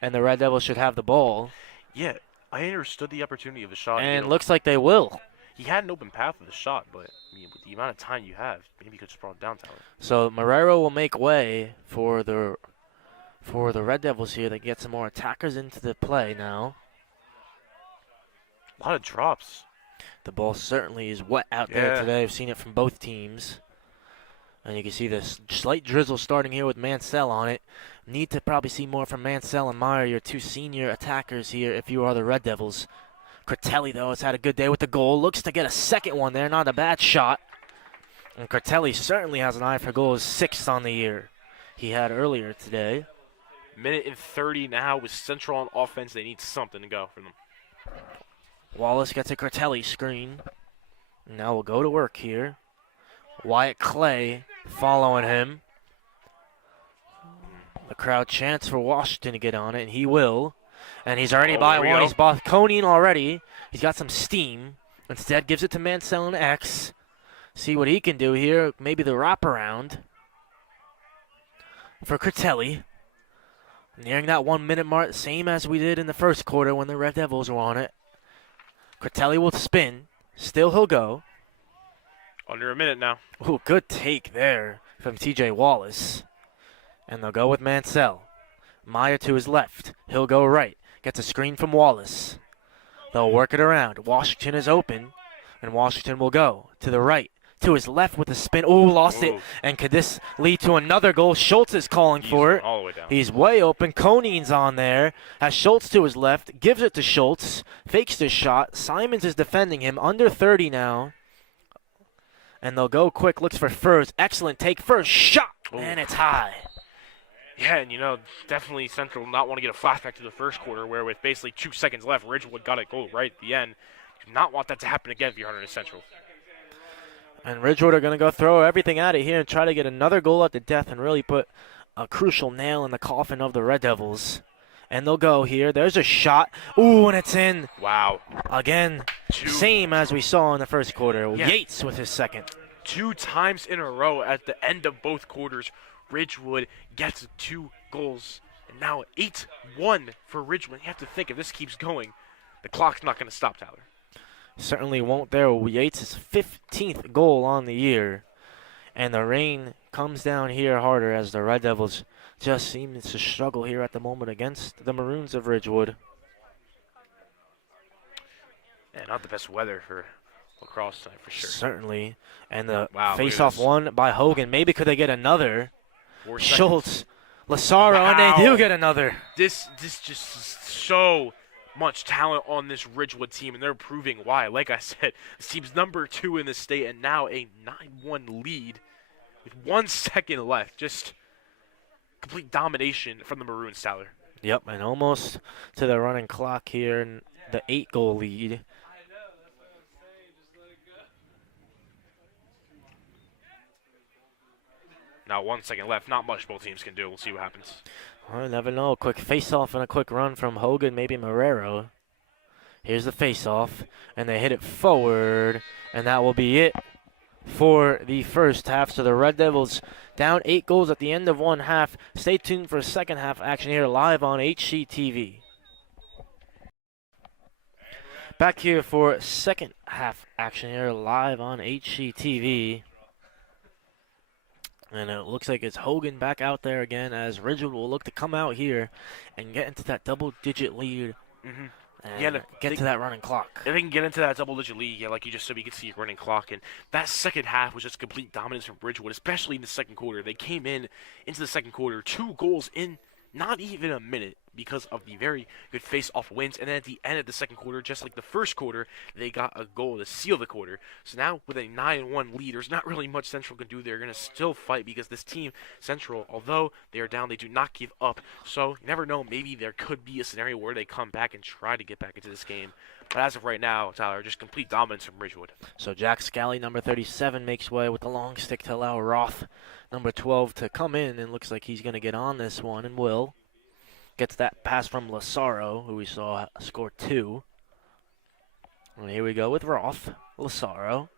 and the Red Devils should have the ball. Yeah, I understood the opportunity of the shot. And looks like they will. He had an open path of the shot, but I mean, with the amount of time you have, maybe you could just brought it down, Tyler. So Marrero will make way for the Red Devils here. They get some more attackers into the play now. A lot of drops. The ball certainly is wet out there today. I've seen it from both teams. And you can see this slight drizzle starting here with Mansell on it. Need to probably see more from Mansell and Meyer, your 2 senior attackers here, if you are the Red Devils. Critelli, though, has had a good day with the goal. Looks to get a second one there. Not a bad shot. And Critelli certainly has an eye for goals. 6th on the year he had earlier today. Minute and 30 now with Central on offense. They need something to go for them. Wallace gets a Critelli screen. Now we'll go to work here. Wyatt Clay following him. The crowd chants for Washington to get on it, and he will. And he's already by one. He's bought Conine already. He's got some steam. Instead, gives it to Mansell and X. See what he can do here. Maybe the wraparound for Critelli. Nearing that 1 minute mark, same as we did in the first quarter when the Red Devils were on it. Critelli will spin. Still he'll go. Under a minute now. Ooh, good take there from TJ Wallace. And they'll go with Mansell. Meyer to his left. He'll go right. Gets a screen from Wallace. They'll work it around. Washington is open. And Washington will go to the right. To his left with a spin. Ooh, lost it. And could this lead to another goal? Schultz is calling for it. All the way down. He's way open. Conine's on there. Has Schultz to his left. Gives it to Schultz. Fakes the shot. Simons is defending him. Under 30 now. And they'll go quick. Looks for Furs. Excellent take. First shot. And it's high. Yeah, and definitely Central not want to get a flashback to the first quarter where with basically 2 seconds left, Ridgewood got a goal right at the end. Do not want that to happen again for Hunterdon Central. And Ridgewood are going to go throw everything at it here and try to get another goal at the death and really put a crucial nail in the coffin of the Red Devils. And they'll go here. There's a shot. Ooh, and it's in. Wow. Again, same as we saw in the first quarter. Yeah. Yates with his second. 2 times in a row at the end of both quarters, Ridgewood gets 2 goals. And now 8-1 for Ridgewood. You have to think, if this keeps going, the clock's not going to stop, Tyler. Certainly won't there. Yates' 15th goal on the year. And the rain comes down here harder as the Red Devils just seem to struggle here at the moment against the Maroons of Ridgewood. Yeah, not the best weather for lacrosse tonight for sure. Certainly. And the Wow, face-off won by Hogan. Maybe could they get another? 4 Schultz, Lazaro, Wow. and they do get another. This just is so much talent on this Ridgewood team, and they're proving why. Like I said, this team's number 2 in the state, and now a 9-1 lead with 1 second left. Just complete domination from the Maroons, Tyler. Yep, and almost to the running clock here, and the 8-goal lead. Now 1 second left. Not much both teams can do. We'll see what happens. I never know. A quick face-off and a quick run from Hogan, maybe Marrero. Here's the face-off, and they hit it forward, and that will be it for the first half. So the Red Devils down 8 goals at the end of one half. Stay tuned for second half action here live on HCTV. Back here for second half action here live on HCTV. And it looks like it's Hogan back out there again as Ridgewood will look to come out here and get into that double-digit lead and get to that running clock. If they can get into that double-digit lead, yeah, like you just said, we can see a running clock. And that second half was just complete dominance from Ridgewood, especially in the second quarter. They came into the second quarter, 2 goals in not even a minute because of the very good face-off wins. And then at the end of the second quarter, just like the first quarter, they got a goal to seal the quarter. So now with a 9-1 lead, there's not really much Central can do. They're going to still fight because this team, Central, although they are down, they do not give up. So you never know, maybe there could be a scenario where they come back and try to get back into this game. But as of right now, Tyler, just complete dominance from Ridgewood. So Jack Scally, number 37, makes way with the long stick to allow Roth, number 12, to come in. And looks like he's going to get on this one and will. Gets that pass from Lazaro, who we saw score 2. And here we go with Roth, Lazaro.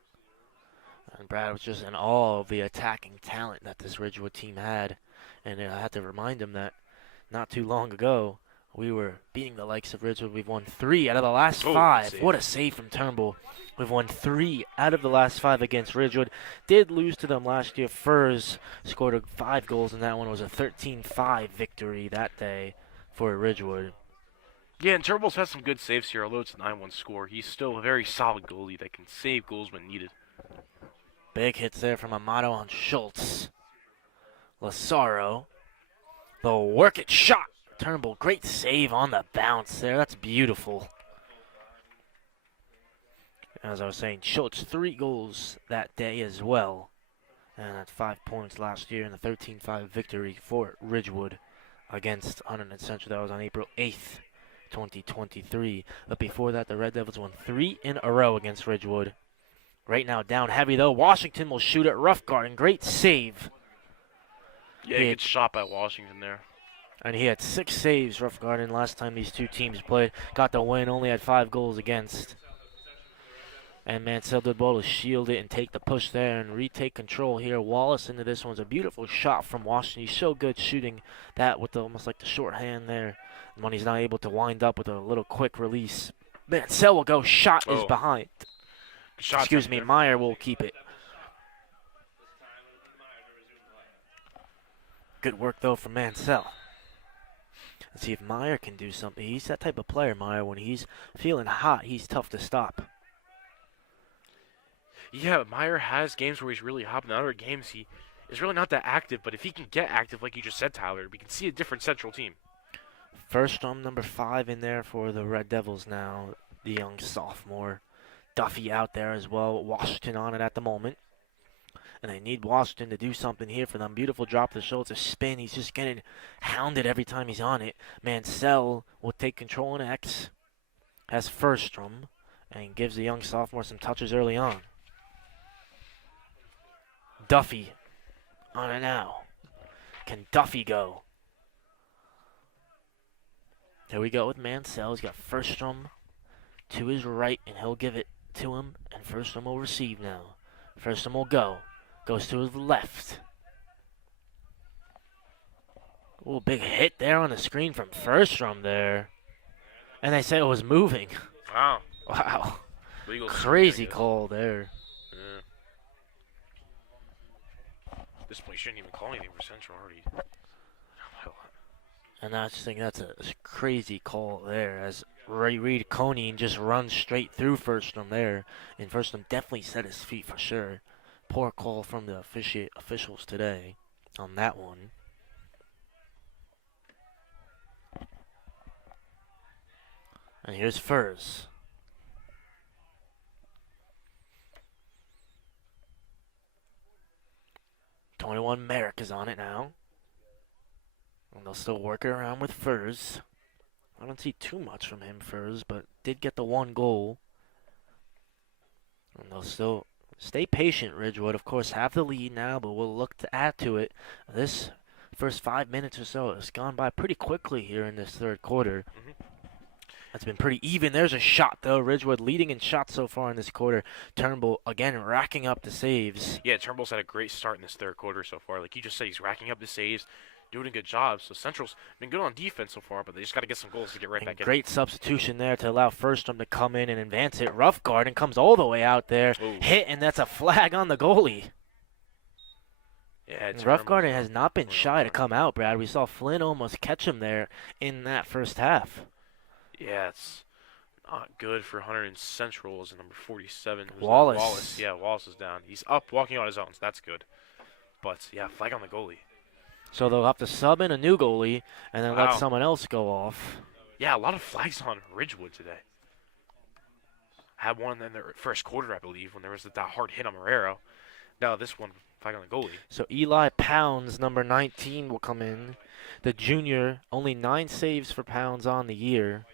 And Brad was just in awe of the attacking talent that this Ridgewood team had. And I had to remind him that not too long ago, we were beating the likes of Ridgewood. We've won 3 out of the last 5. Save. What a save from Turnbull. We've won 3 out of the last 5 against Ridgewood. Did lose to them last year. Furs scored 5 goals in that one. It was a 13-5 victory that day for Ridgewood. Yeah, and Turnbull's had some good saves here, although it's a 9-1 score. He's still a very solid goalie that can save goals when needed. Big hits there from Amato on Schultz. Lazaro. The work it shot. Turnbull, great save on the bounce there. That's beautiful. As I was saying, Schultz, 3 goals that day as well. And that's 5 points last year in the 13-5 victory for Ridgewood against Hunterdon Central. That was on April 8th, 2023. But before that, the Red Devils won 3 in a row against Ridgewood. Right now, down heavy, though. Washington will shoot at rough guard, and great save. Yeah, good shot by Washington there. And he had 6 saves, rough garden, last time these two teams played. Got the win, only had 5 goals against. And Mansell did well to shield it and take the push there and retake control here. Wallace into this one's a beautiful shot from Washington. He's so good shooting that with almost like the short hand there. And when he's not able to wind up with a little quick release. Mansell will go, shot is behind. Excuse me, Meyer will keep it. Good work, though, from Mansell. Let's see if Meyer can do something. He's that type of player, Meyer. When he's feeling hot, he's tough to stop. Yeah, Meyer has games where he's really hot, and in other games he is really not that active. But if he can get active, like you just said, Tyler, we can see a different Central team. First number 5 in there for the Red Devils now, the young sophomore. Duffy out there as well. Washington on it at the moment. And they need Washington to do something here for them. Beautiful drop to the shoulder. It's a spin. He's just getting hounded every time he's on it. Mansell will take control in X. Has Furstrom. and gives the young sophomore some touches early on. Duffy on it now. Can Duffy go? There we go with Mansell. He's got Furstrom to his right, and he'll give it to him, and Furstrom will receive now. Furstrom will go. Goes to his left. Ooh, big hit there on the screen from Furstrom there. And they said it was moving. Wow. Wow. Legal Crazy screen, I guess. call there. Yeah. This place shouldn't even call anything for Central already. And I just think that's a crazy call there, as Ray Reed Coney just runs straight through Furstrom there. And Furstrom definitely set his feet for sure. Poor call from the officials today on that one. And here's Furs. "21 Merrick is on it now. And they'll still work it around with Furs. I don't see too much from him, Furs, but did get the one goal. And they'll still stay patient, Ridgewood. Of course, have the lead now, but we'll look to add to it. This first 5 minutes or so has gone by pretty quickly here in this third quarter. It's been pretty even. There's a shot, though. Ridgewood leading in shots so far in this quarter. Turnbull, again, racking up the saves. Yeah, Turnbull's had a great start in this third quarter so far. Like you just said, he's racking up the saves, doing a good job. So Central's been good on defense so far, but they just got to get some goals to get right back in. Great substitution there to allow Furstrom to come in and advance it. Rough guard and comes all the way out there. Ooh. Hit, and that's a flag on the goalie. Yeah, Rough guard has not been shy to come out, Brad. We saw Flynn almost catch him there in that first half. Yeah, it's not good for Hunterdon Central as number 47. Who's Wallace. Wallace. Yeah, Wallace is down. He's up, walking on his own, so that's good. But, yeah, flag on the goalie. So they'll have to sub in a new goalie and then Wow. let someone else go off. Yeah, a lot of flags on Ridgewood today. Had one in the first quarter, I believe, when there was that hard hit on Marrero. Now this one, flag on the goalie. So Eli Pounds, number 19, will come in. The junior, only 9 saves for Pounds on the year.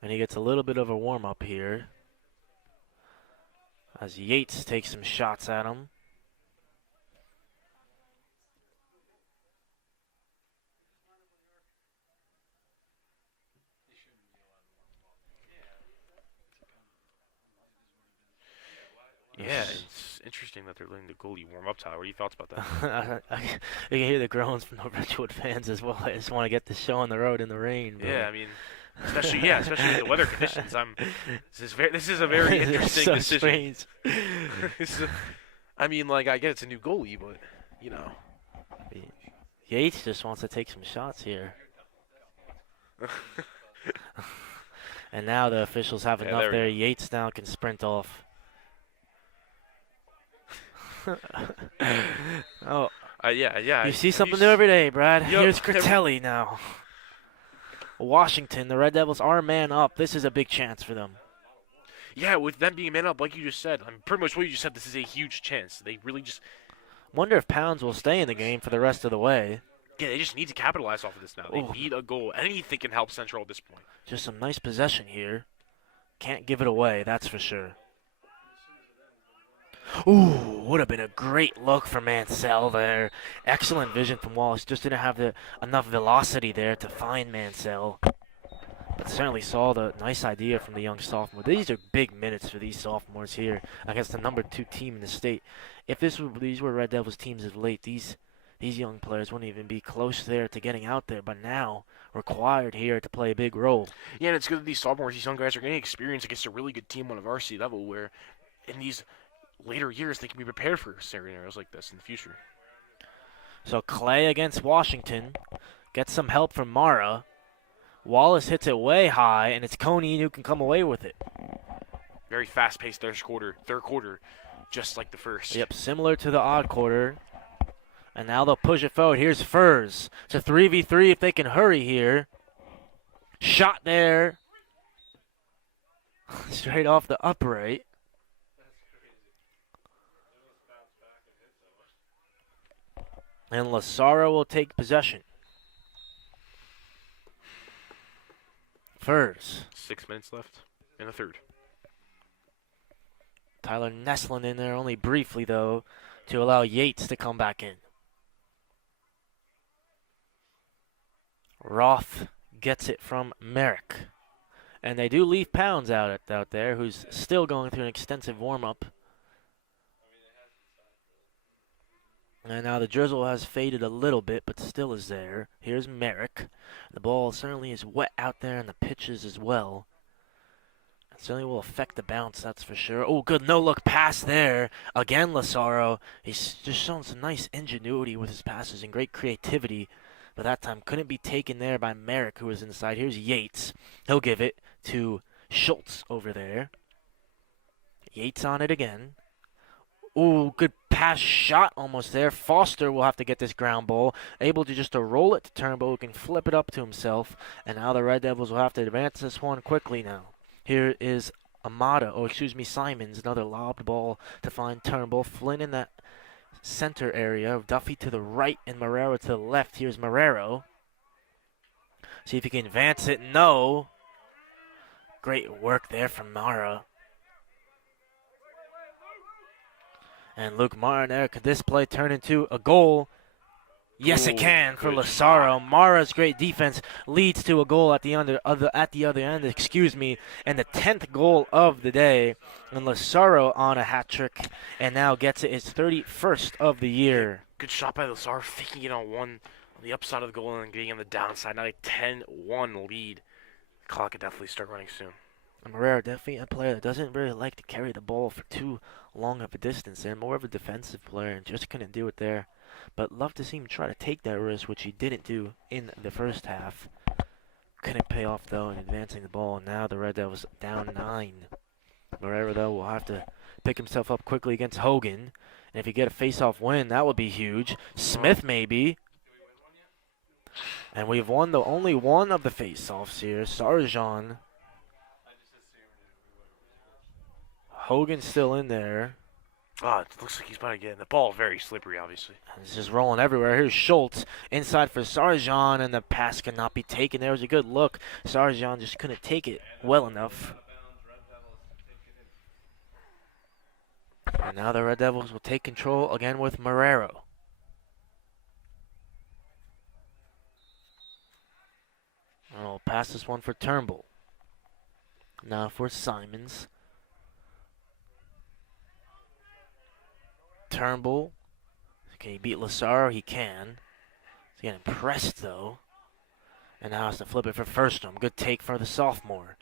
And he gets a little bit of a warm-up here as Yates takes some shots at him. Yeah, it's interesting that they're letting the goalie warm up, Tyler. What are your thoughts about that? You can hear the groans from the Ridgewood fans as well. I just want to get the show on the road in the rain. But Yeah, I mean, especially with the weather conditions. This is a very interesting so decision. strange. I mean, like, I get it's a new goalie, but you know. Yates just wants to take some shots here. And now the officials have Yeah, enough there we there. go. Yates now can sprint off. Oh, Yeah. you see something new every day, Brad. Yup. Here's Critelli now. Washington, the Red Devils are man up. This is a big chance for them. Yeah, with them being man up, like you just said, I mean, pretty much what you just said, this is a huge chance. They really just, Wonder if Pounds will stay in the game for the rest of the way. yeah, they just need to capitalize off of this now. They Ooh. need a goal. Anything can help Central at this point. Just some nice possession here. Can't give it away, that's for sure. Ooh, would have been a great look for Mansell there. Excellent vision from Wallace. Just didn't have enough velocity there to find Mansell. But certainly saw the nice idea from the young sophomore. These are big minutes for these sophomores here against the number 2 team in the state. If these were Red Devils teams of late, these young players wouldn't even be close there to getting out there. But now required here to play a big role. Yeah, and it's good that these sophomores, these young guys, are getting experience against a really good team on a varsity level where in these later years they can be prepared for scenarios like this in the future. So Clay against Washington. Gets some help from Mara. Wallace hits it way high, and it's Coney who can come away with it. Very fast-paced third quarter, just like the first. Yep, similar to the odd quarter. And now they'll push it forward. Here's Furs. It's a 3v3 if they can hurry here. Shot there. Straight off the upright. And Lasaro will take possession. Furs. 6 minutes left. in the third. Tyler Nestlin in there only briefly, though, to allow Yates to come back in. Roth gets it from Merrick. And they do leave Pounds out there, who's still going through an extensive warm-up. And now the drizzle has faded a little bit, but still is there. Here's Merrick. The ball certainly is wet out there, and the pitches as well. It certainly will affect the bounce, that's for sure. Oh, good no-look pass there. Again, Lazaro. He's just shown some nice ingenuity with his passes and great creativity. But that time couldn't be taken there by Merrick, who was inside. Here's Yates. He'll give it to Schultz over there. Yates on it again. Ooh, good pass shot almost there. Foster will have to get this ground ball. Able to just to roll it to Turnbull, who can flip it up to himself. And now the Red Devils will have to advance this one quickly now. Here is Simons. Another lobbed ball to find Turnbull. Flynn in that center area. Duffy to the right and Marrero to the left. Here's Marrero. See if he can advance it. No. Great work there from Mara. And Luke Martin there. Could this play turn into a goal? Yes, it can for Lazaro. Mara's great defense leads to a goal at the other end. And the 10th goal of the day. And Lazaro on a hat trick, and now gets it his 31st of the year. Good shot by Lazaro, faking it on the upside of the goal and then getting on the downside. Now a 10-1 lead. The clock could definitely start running soon. Marrero definitely a player that doesn't really like to carry the ball for too long of a distance, and more of a defensive player, and just couldn't do it there. But love to see him try to take that risk, which he didn't do in the first half. Couldn't pay off, though, in advancing the ball. And now the Red Devils down 9. Marrero, though, will have to pick himself up quickly against Hogan. And if you get a face-off win, that would be huge. Smith, maybe. And we've won only one of the face-offs here. Sarjan. Hogan's still in there. Oh, it looks like he's about to get in. The ball very slippery, obviously. And it's just rolling everywhere. Here's Schultz inside for Sarjan, and the pass could not be taken. There was a good look. Sarjan just couldn't take it well enough. And now the Red Devils will take control again with Marrero. And we'll pass this one for Turnbull. Now for Simons. Turnbull. Can he beat Lazaro? He can. He's getting pressed, though. And now has to flip it for Furstrom. Good take for the sophomore.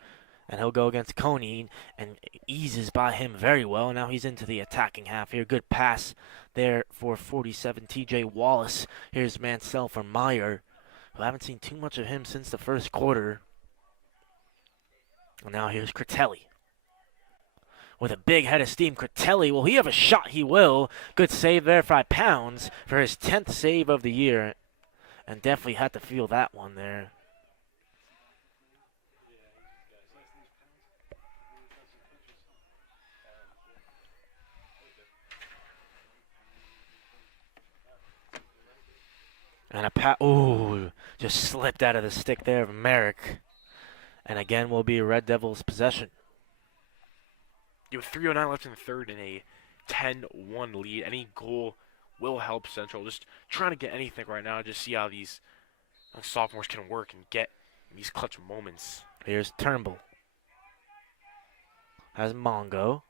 And he'll go against Coney and eases by him very well. Now he's into the attacking half here. Good pass there for 47, TJ Wallace. Here's Mansell for Meyer, who I haven't seen too much of him since the first quarter. And now here's Critelli. With a big head of steam, Critelli, will he have a shot? He will. Good save there by Pounds for his 10th save of the year. And definitely had to feel that one there. And ooh, just slipped out of the stick there of Merrick. And again will be Red Devils' possession. You have 3:09 left in the third and a 10-1 lead. Any goal will help Central. Just trying to get anything right now. Just see how these sophomores can work and get these clutch moments. Here's Turnbull. Has Mongo.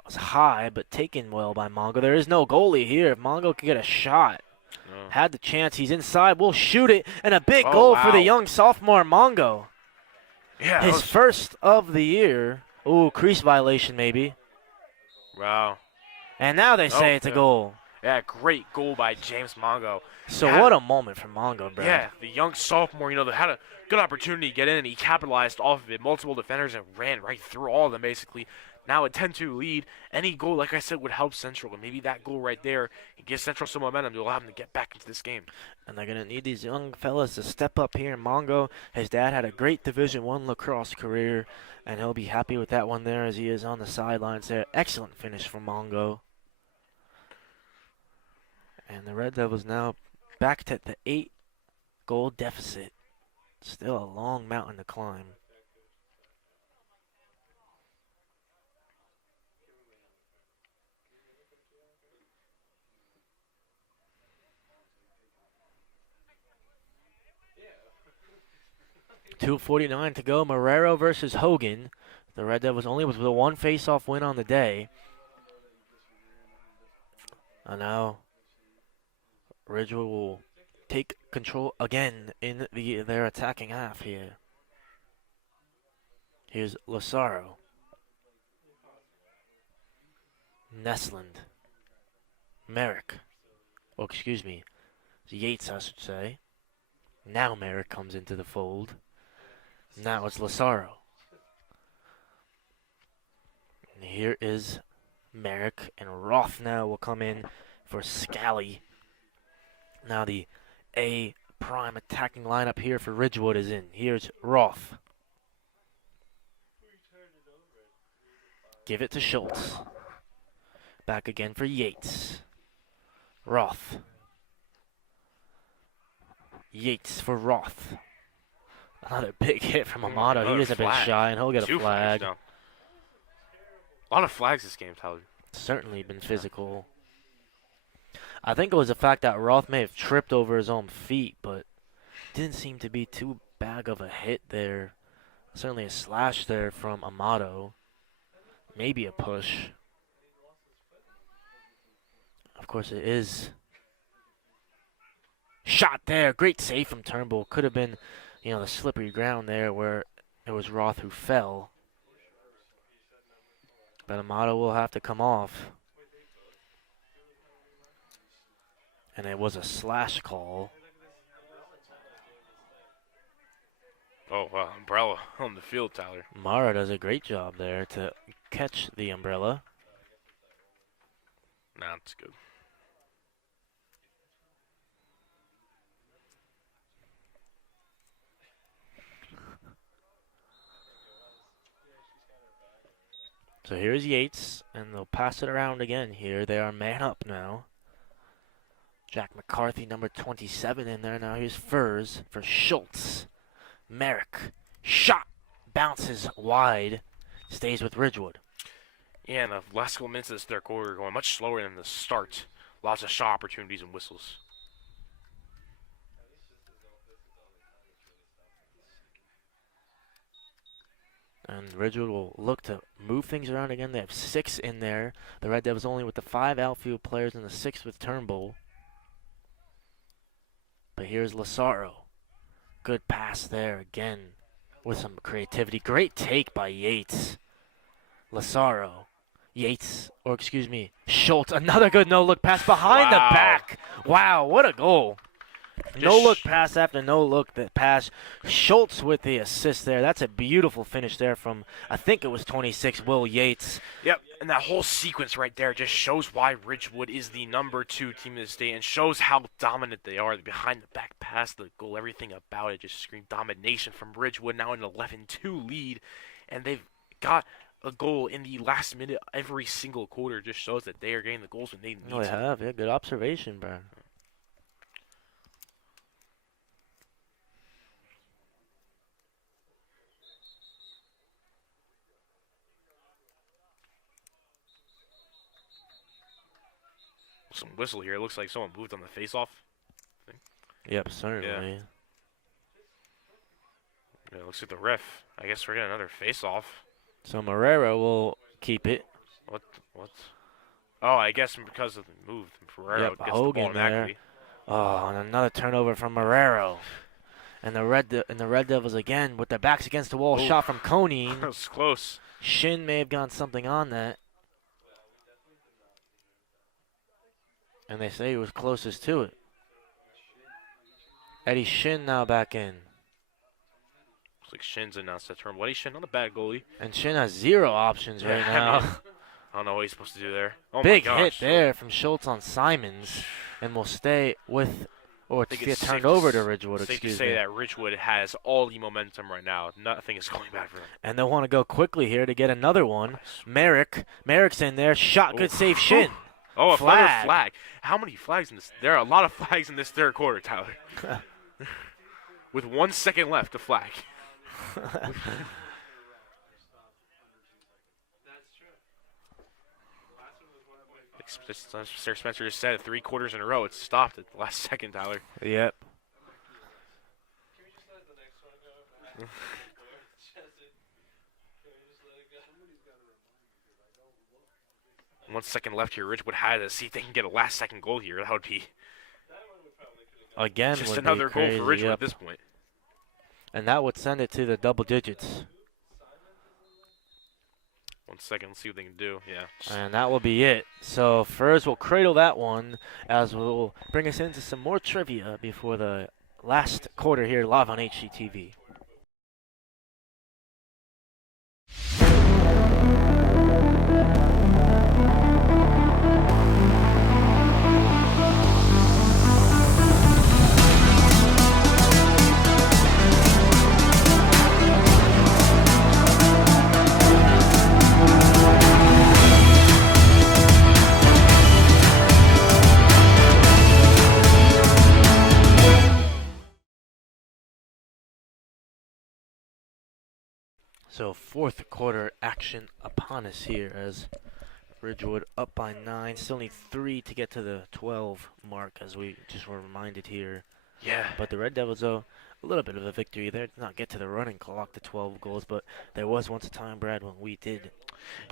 It was high, but taken well by Mongo. There is no goalie here. If Mongo could get a shot. No. Had the chance. He's inside. We'll shoot it. And a big goal for the young sophomore Mongo. Yeah, his first of the year. Ooh, crease violation maybe. Wow. And now they say it's a goal. Yeah, great goal by James Mongo. So what a moment for Mongo, bro. Yeah, the young sophomore, they had a good opportunity to get in, and he capitalized off of it. Multiple defenders and ran right through all of them, basically. Now a 10-2 lead. Any goal, like I said, would help Central. And maybe that goal right there can give Central some momentum to allow them to get back into this game. And they're going to need these young fellas to step up here. Mongo, his dad had a great Division I lacrosse career, and he'll be happy with that one there as he is on the sidelines there. Excellent finish from Mongo. And the Red Devils now back to the 8-goal deficit. Still a long mountain to climb. 2:49 to go. Marrero versus Hogan. The Red Devils only with the one face-off win on the day. And now Ridgewood will take control again in their attacking half here. Here's Lazaro. Nesland. Merrick. Oh, excuse me. Yates, I should say. Now Merrick comes into the fold. Now it's Lazaro. And here is Merrick, and Roth now will come in for Scally. Now the A prime attacking lineup here for Ridgewood is in. Here's Roth. Give it to Schultz. Back again for Yates. Roth. Yates for Roth. Another big hit from Amato. He hasn't been shy, and he'll get a flag. A lot of flags this game, Tyler. Certainly been physical. I think it was the fact that Roth may have tripped over his own feet, but didn't seem to be too bad of a hit there. Certainly a slash there from Amato. Maybe a push. Of course it is. Shot there. Great save from Turnbull. Could have been, the slippery ground there where it was Roth who fell. But Amato will have to come off. And it was a slash call. Oh, wow. Umbrella on the field, Tyler. Mara does a great job there to catch the umbrella. Nah, that's good. So here's Yates, and they'll pass it around again here. They are man up now. Jack McCarthy, number 27 in there. Now here's Furs for Schultz. Merrick. Shot. Bounces wide. Stays with Ridgewood. Yeah, and the last couple minutes of this third quarter are going much slower than the start. Lots of shot opportunities and whistles. And Ridgewood will look to move things around again. They have 6 in there. The Red Devils only with the 5 outfield players and the 6 with Turnbull. But here's Lazaro. Good pass there again with some creativity. Great take by Yates. Lazaro. Yates, or excuse me, Schultz. Another good no-look pass behind the back. Wow, what a goal. No-look pass after no-look pass. Schultz with the assist there. That's a beautiful finish there from, I think it was 26, Will Yates. Yep, and that whole sequence right there just shows why Ridgewood is the number 2 team in the state and shows how dominant they are. The behind-the-back pass, the goal, everything about it just screamed domination from Ridgewood, now an 11-2 lead. And they've got a goal in the last minute every single quarter. Just shows that they are getting the goals when they need to. They have, yeah, good observation, Brian. Some whistle here. It looks like someone moved on the face-off. Yep, certainly. Yeah, looks like the ref. I guess we're getting another face-off. So Marrero will keep it. What? Oh, I guess because of the move, Marrero gets Hogan the ball there. Oh, and another turnover from Marrero. And the Red Devils again with their backs against the wall. Shot from Conine. That was close. Shin may have gotten something on that. And they say he was closest to it. Eddie Shin now back in. Looks like Shin's announced that term. Eddie Shin, not a bad goalie. And Shin has 0 options right now. I don't know what he's supposed to do there. Oh Big my gosh. hit there from Schultz on Simons. And will stay with, or get turned over to Ridgewood, excuse me. Safe to say that Ridgewood has all the momentum right now. Nothing is going bad for them. And they'll want to go quickly here to get another one. Merrick's in there. Shot, good save, Shin. Oh, another flag. How many flags in this? There are a lot of flags in this third quarter, Tyler. With 1 second left, a flag. Sir Spencer just said it 3 quarters in a row. It stopped at the last second, Tyler. Yep. 1 second left here. Ridgewood had to see if they can get a last-second goal here. That would be Again, just would be another goal crazy. for Ridgewood Yep. at this point. And that would send it to the double digits. 1 second, let's see what they can do. Yeah. And that will be it. So Furs will cradle that one as we'll bring us into some more trivia before the last quarter here live on HGTV. So fourth quarter action upon us here as Ridgewood up by 9. Still need 3 to get to the 12 mark as we just were reminded here. Yeah. But the Red Devils, though, a little bit of a victory there. Did not get to the running clock, the 12 goals, but there was once a time, Brad, when we did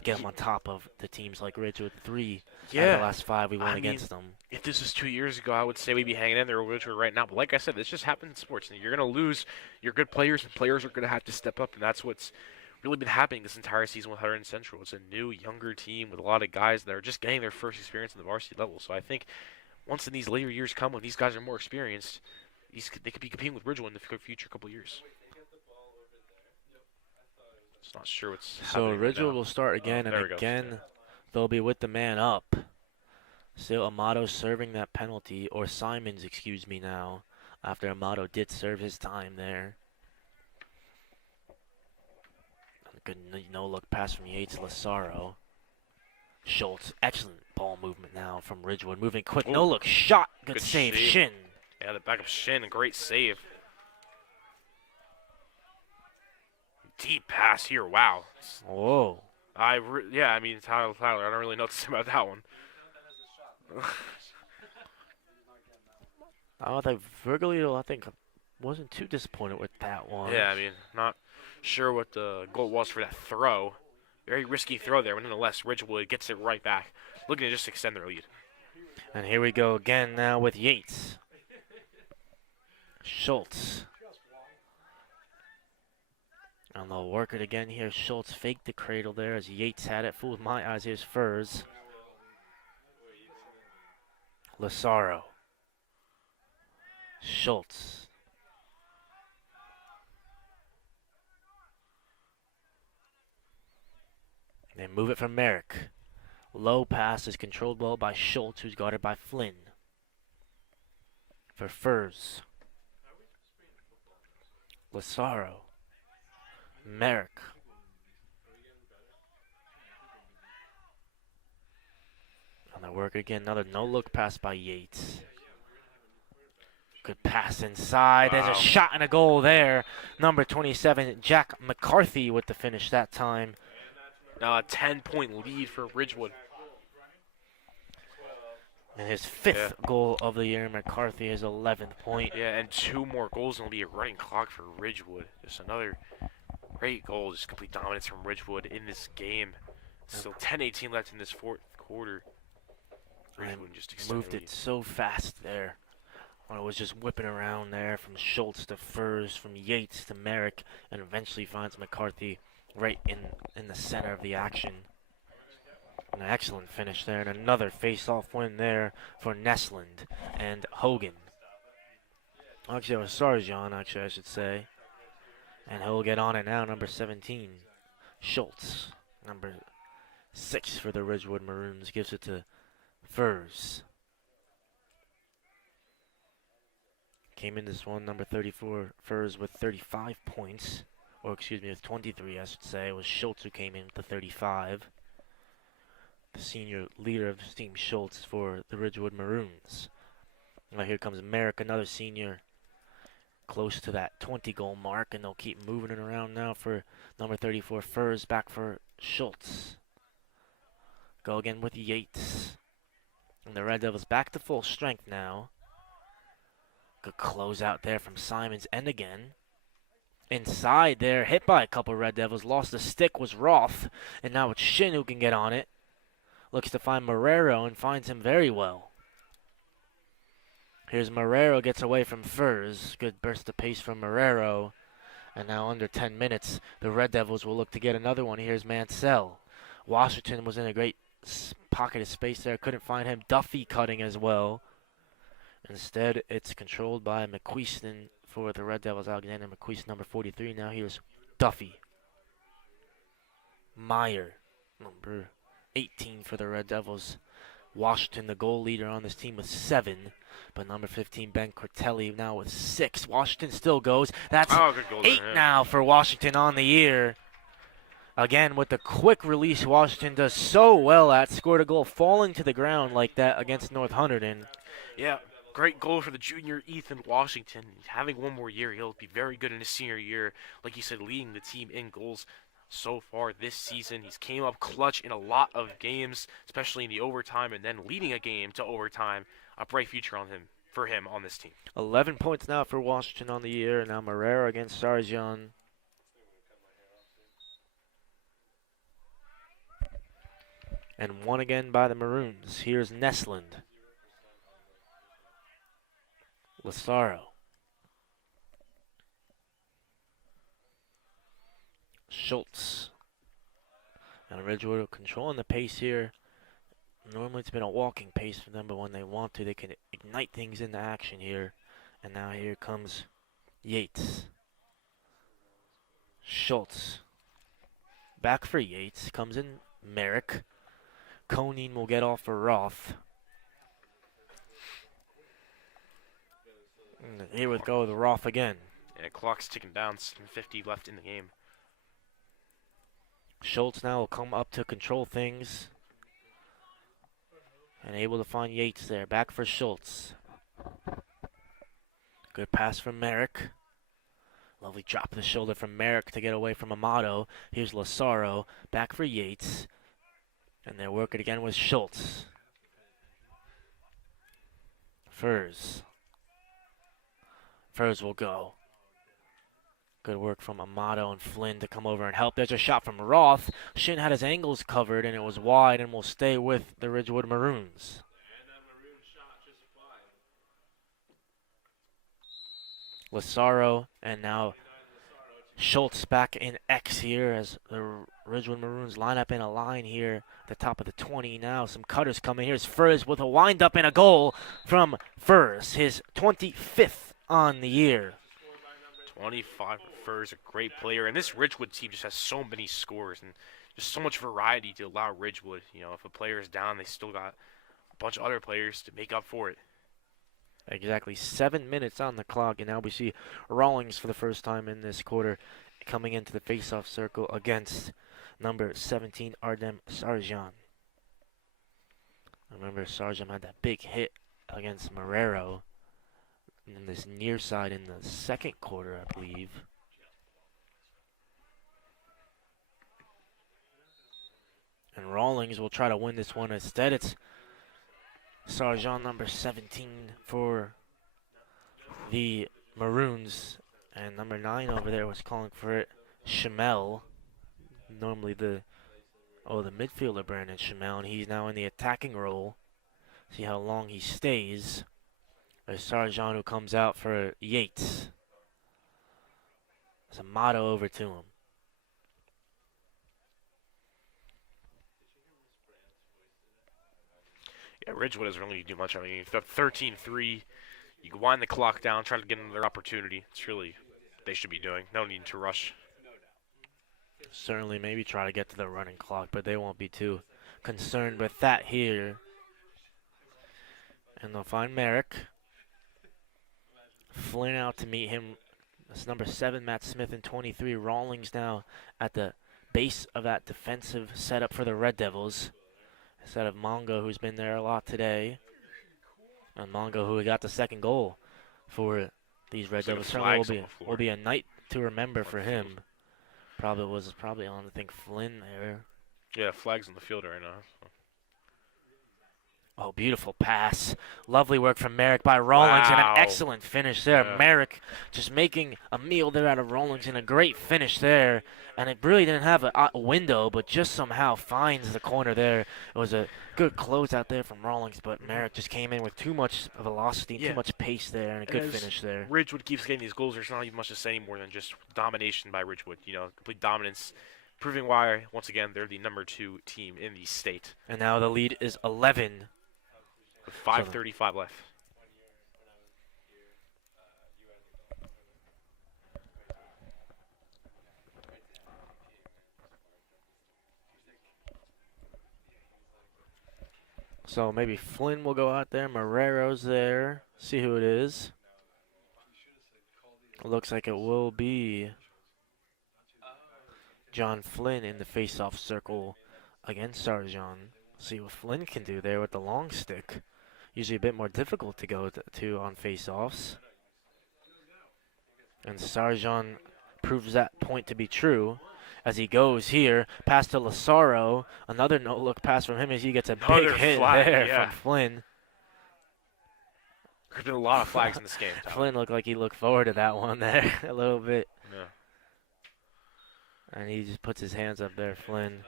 get them on top of the teams like Ridgewood. 3 out of the last 5 we won against them. If this was 2 years ago, I would say we'd be hanging in there with Ridgewood right now. But like I said, this just happens in sports. You're going to lose your good players, and players are going to have to step up, and that's what's really been happening this entire season with Hunterdon Central. It's a new, younger team with a lot of guys that are just getting their first experience in the varsity level. So I think once in these later years come, when these guys are more experienced, they could be competing with Ridgewood in the future couple years. Just not sure what's So happening Ridgewood right now. will start again, and again they'll be with the man up. Still Amato serving that penalty, or Simons, excuse me now, after Amato did serve his time there. Good no-look pass from Yates, Lazaro. Schultz, excellent ball movement now from Ridgewood. Moving quick, no-look shot. Good save, Shin. Yeah, the back of Shin, a great save. Deep pass here, wow. Whoa. Yeah, I mean, Tyler, I don't really know what to say about that one. I think Virgilio, wasn't too disappointed with that one. Yeah, I mean, not sure what the goal was for that throw. Very risky throw there, but nonetheless, Ridgewood gets it right back, looking to just extend their lead. And here we go again now with Yates. Schultz. And they'll work it again here. Schultz faked the cradle there as Yates had it. Fooled my eyes. Here's Furs. Lazaro. Schultz. They move it from Merrick. Low pass is controlled well by Schultz, who's guarded by Flynn. For Furs. Lazaro. Merrick. And they work again. Another no-look pass by Yates. Good pass inside. Wow. There's a shot and a goal there. Number 27, Jack McCarthy with the finish that time. Now a 10-point lead for Ridgewood. And his 5th goal of the year. McCarthy, his 11th point. Yeah, and 2 more goals, and it'll be a running clock for Ridgewood. Just another great goal, just complete dominance from Ridgewood in this game. Still 10-18 left in this fourth quarter. Ridgewood just moved it so fast there. When it was just whipping around there from Schultz to Furs, from Yates to Merrick, and eventually finds McCarthy right in the center of the action. An excellent finish there, and another face-off win there for Nesland and Hogan. Actually, it was Sarjan, I should say. And he'll get on it now, number 17, Schultz. Number 6 for the Ridgewood Maroons, gives it to Furs. Came in this one, number 34, Furs with 35 points. Or excuse me, with 23, I should say. It was Schultz who came in with the 35. The senior leader of the team, Schultz, for the Ridgewood Maroons. Now here comes Merrick, another senior, close to that 20-goal mark, and they'll keep moving it around now for number 34, Furs, back for Schultz. Go again with Yates. And the Red Devils back to full strength now. Good close out there from Simons, and again. inside there, hit by a couple Red Devils. Lost the stick was Roth, and now it's Shin who can get on it. Looks to find Marrero and finds him very well. Here's Marrero, gets away from Furs. Good burst of pace from Marrero. And now under 10 minutes, the Red Devils will look to get another one. Here's Mansell. Washington was in a great pocket of space there. Couldn't find him. Duffy cutting as well. Instead, it's controlled by McQueeston for the Red Devils. Alexander McQueeston, number 43. Now here's Duffy. Meyer, number 18 for the Red Devils. Washington, the goal leader on this team, with 7. But number 15, Ben Cortelli, now with 6. Washington still goes. That's good goal 8 there, yeah. now for Washington on the year. Again, with the quick release, Washington does so well at. Scored a goal falling to the ground like that against North Hunterdon. Yeah, great goal for the junior Ethan Washington. Having one more year, he'll be very good in his senior year. Like you said, leading the team in goals so far this season. He's came up clutch in a lot of games, especially in the overtime, and then leading a game to overtime. A bright future for him on this team. 11 points now for Washington on the year. Now Marrero against Sarjan. And won again by the Maroons. Here's Nesland. Lazaro. Schultz. And Ridgewood controlling the pace here. Normally it's been a walking pace for them, but when they want to, they can ignite things into action here. And now here comes Yates. Schultz. Back for Yates. Comes in Merrick. Konin will get off for Roth. And here we go with Roth again. Yeah, clock's ticking down. 7:50 left in the game. Schultz now will come up to control things. And able to find Yates there. Back for Schultz. Good pass from Merrick. Lovely drop of the shoulder from Merrick to get away from Amato. Here's Lazaro. Back for Yates. And they're working again with Schultz. Furs. Furs will go. Good work from Amato and Flynn to come over and help. There's a shot from Roth. Shin had his angles covered, and it was wide, and will stay with the Ridgewood Maroons. Lazaro, and now Schultz back in X here as the Ridgewood Maroons line up in a line here at the top of the 20 now. Some cutters coming. Here's Furs with a wind-up and a goal from Furs, his 25th on the year. 25 for Furs, a great player. And this Ridgewood team just has so many scores and just so much variety to allow Ridgewood. You know, if a player is down, they still got a bunch of other players to make up for it. Exactly 7 minutes on the clock, and now we see Rawlings for the first time in this quarter coming into the face-off circle against number 17, Ardem Sarjan. Remember, Sarjan had that big hit against Marrero in this near side in the second quarter, I believe. And Rawlings will try to win this one. Instead, it's Sarjan, number 17, for the Maroons. And number 9 over there was calling for it, Shamel. Normally the midfielder, Brandon Shamel, and he's now in the attacking role. See how long he stays. There's Sarjan who comes out for Yates. There's a motto over to him. Yeah, Ridgewood doesn't really do much. I mean, if they're 13-3, you can wind the clock down, try to get another opportunity. It's really what they should be doing. No need to rush. Certainly maybe try to get to the running clock, but they won't be too concerned with that here. And they'll find Merrick. Flynn out to meet him. That's number 7, Matt Smith, and 23. Rawlings now at the base of that defensive setup for the Red Devils. Instead of Mongo, who's been there a lot today. And Mongo, who got the second goal for these Red Devils. Certainly will be a night to remember for him. Probably on, I think, Flynn there. Yeah, flags on the field right now. So. Oh, beautiful pass. Lovely work from Merrick by Rawlings and an Wow. excellent finish there. Yeah. Merrick just making a meal there out of Rawlings and a great finish there. And it really didn't have a window, but just somehow finds the corner there. It was a good close out there from Rawlings, but Merrick just came in with too much velocity, Yeah. too much pace there, and a good finish there. Ridgewood keeps getting these goals. There's not even much to say more than just domination by Ridgewood. Complete dominance, proving why, once again, they're the #2 team in the state. And now the lead is 11. With 5:35 left. So maybe Flynn will go out there. Marrero's there. See who it is. Looks like it will be John Flynn in the face-off circle against Sarjan. See what Flynn can do there with the long stick. Usually a bit more difficult to go to on face-offs. And Sarjan proves that point to be true as he goes here. Pass to Lazaro. Another no-look pass from him as he gets a Another big hit flag, there yeah. from Flynn. There's been a lot of flags in this game. Tyler. Flynn looked like he looked forward to that one there a little bit. Yeah. And he just puts his hands up there, Flynn.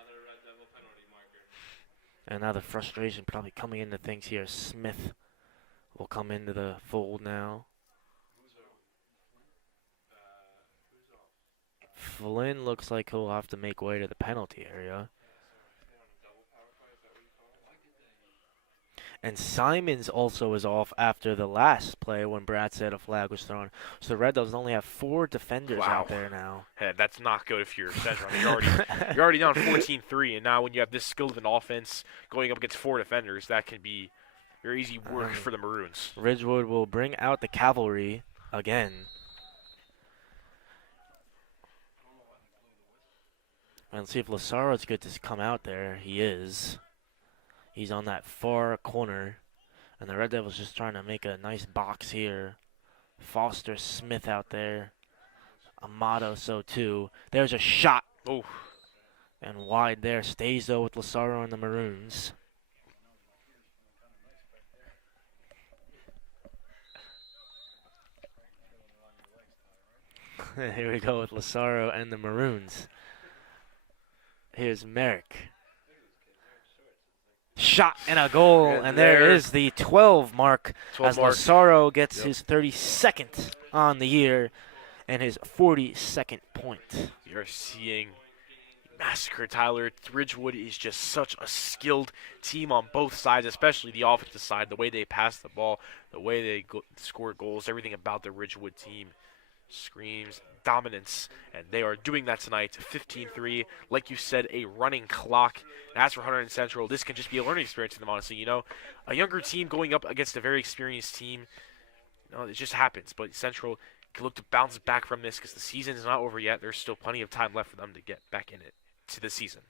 And now the frustration probably coming into things here. Smith will come into the fold now. Flynn looks like he'll have to make way to the penalty area. And Simons also is off after the last play when Brad said a flag was thrown. So the Red Devils only have 4 defenders out there now. Hey, that's not good if you're Central. I mean, you're already down 14-3, and now when you have this skill of an offense going up against 4 defenders, that can be very easy work for the Maroons. Ridgewood will bring out the cavalry again. And let's see if Lazaro's good to come out there. He is. He's on that far corner. And the Red Devils just trying to make a nice box here. Foster Smith out there. Amato so too. There's a shot. Oh. And wide there. Stays though with Lazaro and the Maroons. Here we go with Lazaro and the Maroons. Here's Merrick. Shot and a goal, and there is the 12 mark 12 as mark. Lazaro gets his 32nd on the year and his 42nd point. You're seeing massacre, Tyler. Ridgewood is just such a skilled team on both sides, especially the offensive side. The way they pass the ball, the way they score goals, everything about the Ridgewood team screams dominance, and they are doing that tonight. 15-3, like you said, a running clock. And as for Hunterdon Central, this can just be a learning experience for them, honestly. A younger team going up against a very experienced team, it just happens. But Central can look to bounce back from this because the season is not over yet. There's still plenty of time left for them to get back in it to the season.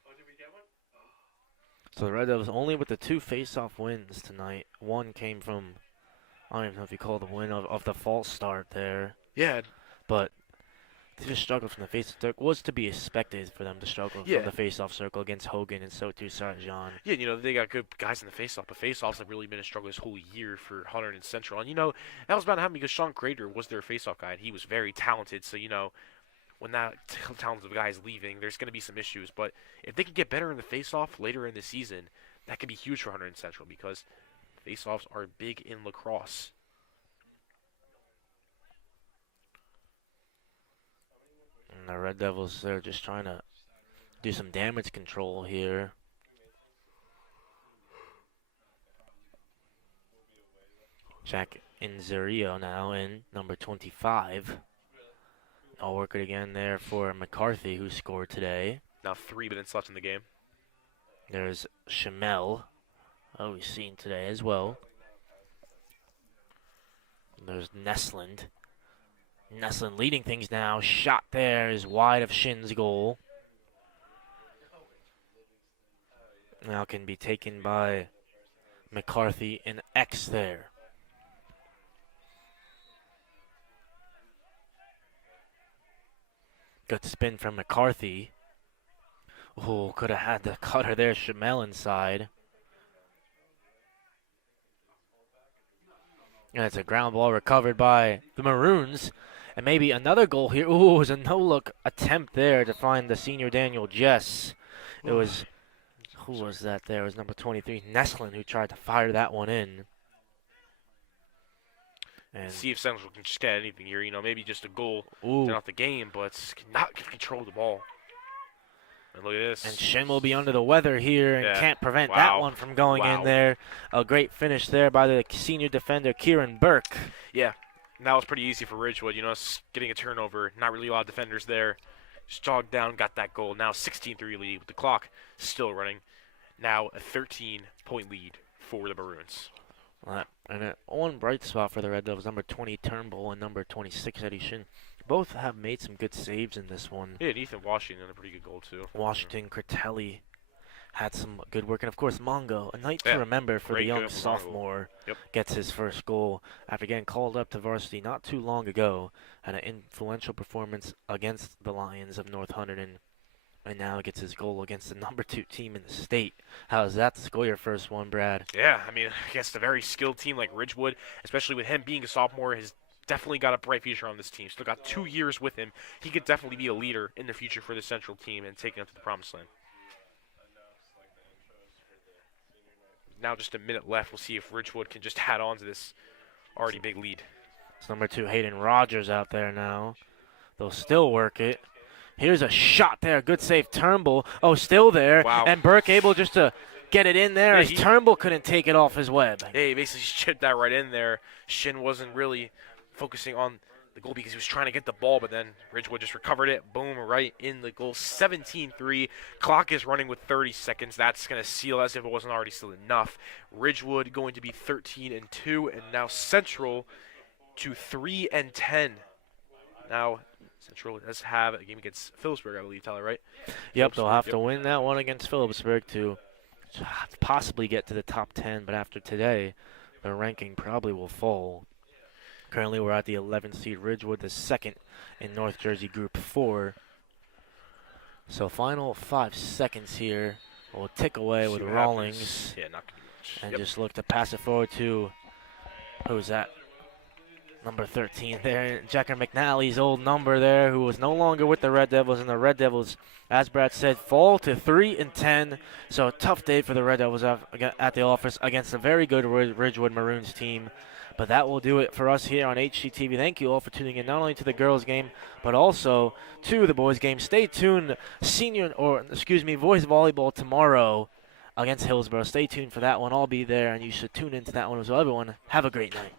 So the Red Devils only with the 2 face-off wins tonight. One came from, I don't even know if you call the win of the false start there. Yeah. But they just struggled from the face-off circle. Was to be expected for them to struggle from the face-off circle against Hogan and so too Sarjan. Yeah, they got good guys in the face-off, but face-offs have really been a struggle this whole year for Hunterdon Central. And, that was bound to happen because Sean Crater was their face-off guy, and he was very talented. So, when that talented guy is leaving, there's going to be some issues. But if they can get better in the face-off later in the season, that could be huge for Hunterdon Central because face-offs are big in lacrosse. And the Red Devils, they're just trying to do some damage control here. Jack Inzerio now in number 25. I'll work it again there for McCarthy, who scored today. Now 3 minutes left in the game. There's Shamel, who we've seen today as well. There's Nesland. Nesland leading things now. Shot there is wide of Shin's goal. Now can be taken by McCarthy and X there. Good spin from McCarthy. Oh, could have had the cutter there. Shamel inside. And it's a ground ball recovered by the Maroons. And maybe another goal here. Ooh, it was a no-look attempt there to find the senior Daniel Jess. It was, who was that there? It was number 23, Neslin, who tried to fire that one in. And See if Central can just get anything here. You know, maybe just a goal ooh, to not the game, but not control the ball. And look at this. and Shin will be under the weather here and Yeah. can't prevent that Wow. one from going in Wow. there. A great finish there by the senior defender, Kieran Burke. Yeah, and that was pretty easy for Ridgewood. You know, getting a turnover. Not really a lot of defenders there. Just jogged down, got that goal. Now 16-3 lead with the clock still running. Now a 13-point lead for the Maroons. And one bright spot for the Red Devils, number 20 Turnbull and number 26 Eddie Shin. Both have made some good saves in this one. Yeah, and Ethan Washington a pretty good goal too. Washington, Critelli had some good work. And, of course, Mongo, a night Yeah, to remember for the great young goal for Mongo. sophomore, Yep. gets his first goal after getting called up to varsity not too long ago. Had an influential performance against the Lions of North Hunterdon. And now gets his goal against the number 2 team in the state. How is that to score your first one, Brad? Yeah, I mean, against a very skilled team like Ridgewood, especially with him being a sophomore, has definitely got a bright future on this team. Still got 2 years with him. He could definitely be a leader in the future for the Central team and take them to the promised land. Now just a minute left. We'll see if Ridgewood can just add on to this already big lead. It's number 2 Hayden Rogers out there now. They'll still work it. Here's a shot there. Good save, Turnbull. Oh, still there. Wow. And Burke able just to get it in there Yeah, as Turnbull couldn't take it off his web. Hey, basically chipped that right in there. Shin wasn't really focusing on the goal because he was trying to get the ball, but then Ridgewood just recovered it. Boom, right in the goal. 17-3. Clock is running with 30 seconds. That's going to seal as if it wasn't already still enough. Ridgewood going to be 13-2, and now Central to 3-10. Now Central does have a game against Phillipsburg, I believe, Tyler, right? Yep, they'll have Yep. to win that one against Phillipsburg to possibly get to the top 10, but after today, their ranking probably will fall. Currently, we're at the 11th seed Ridgewood, the second in North Jersey Group 4. So final 5 seconds here. We'll tick away See with what Rawlings happens. Yeah, not going to do much. and Yep. just look to pass it forward to, who's that? Number 13 there, Jacker McNally's old number there, who was no longer with the Red Devils, and the Red Devils, as Brad said, fall to 3-10. So a tough day for the Red Devils at the office against a very good Ridgewood Maroons team. But that will do it for us here on HCTV. Thank you all for tuning in, not only to the girls' game, but also to the boys' game. Stay tuned, boys volleyball tomorrow against Hillsborough. Stay tuned for that one. I'll be there, and you should tune into that one as well. Everyone, have a great night.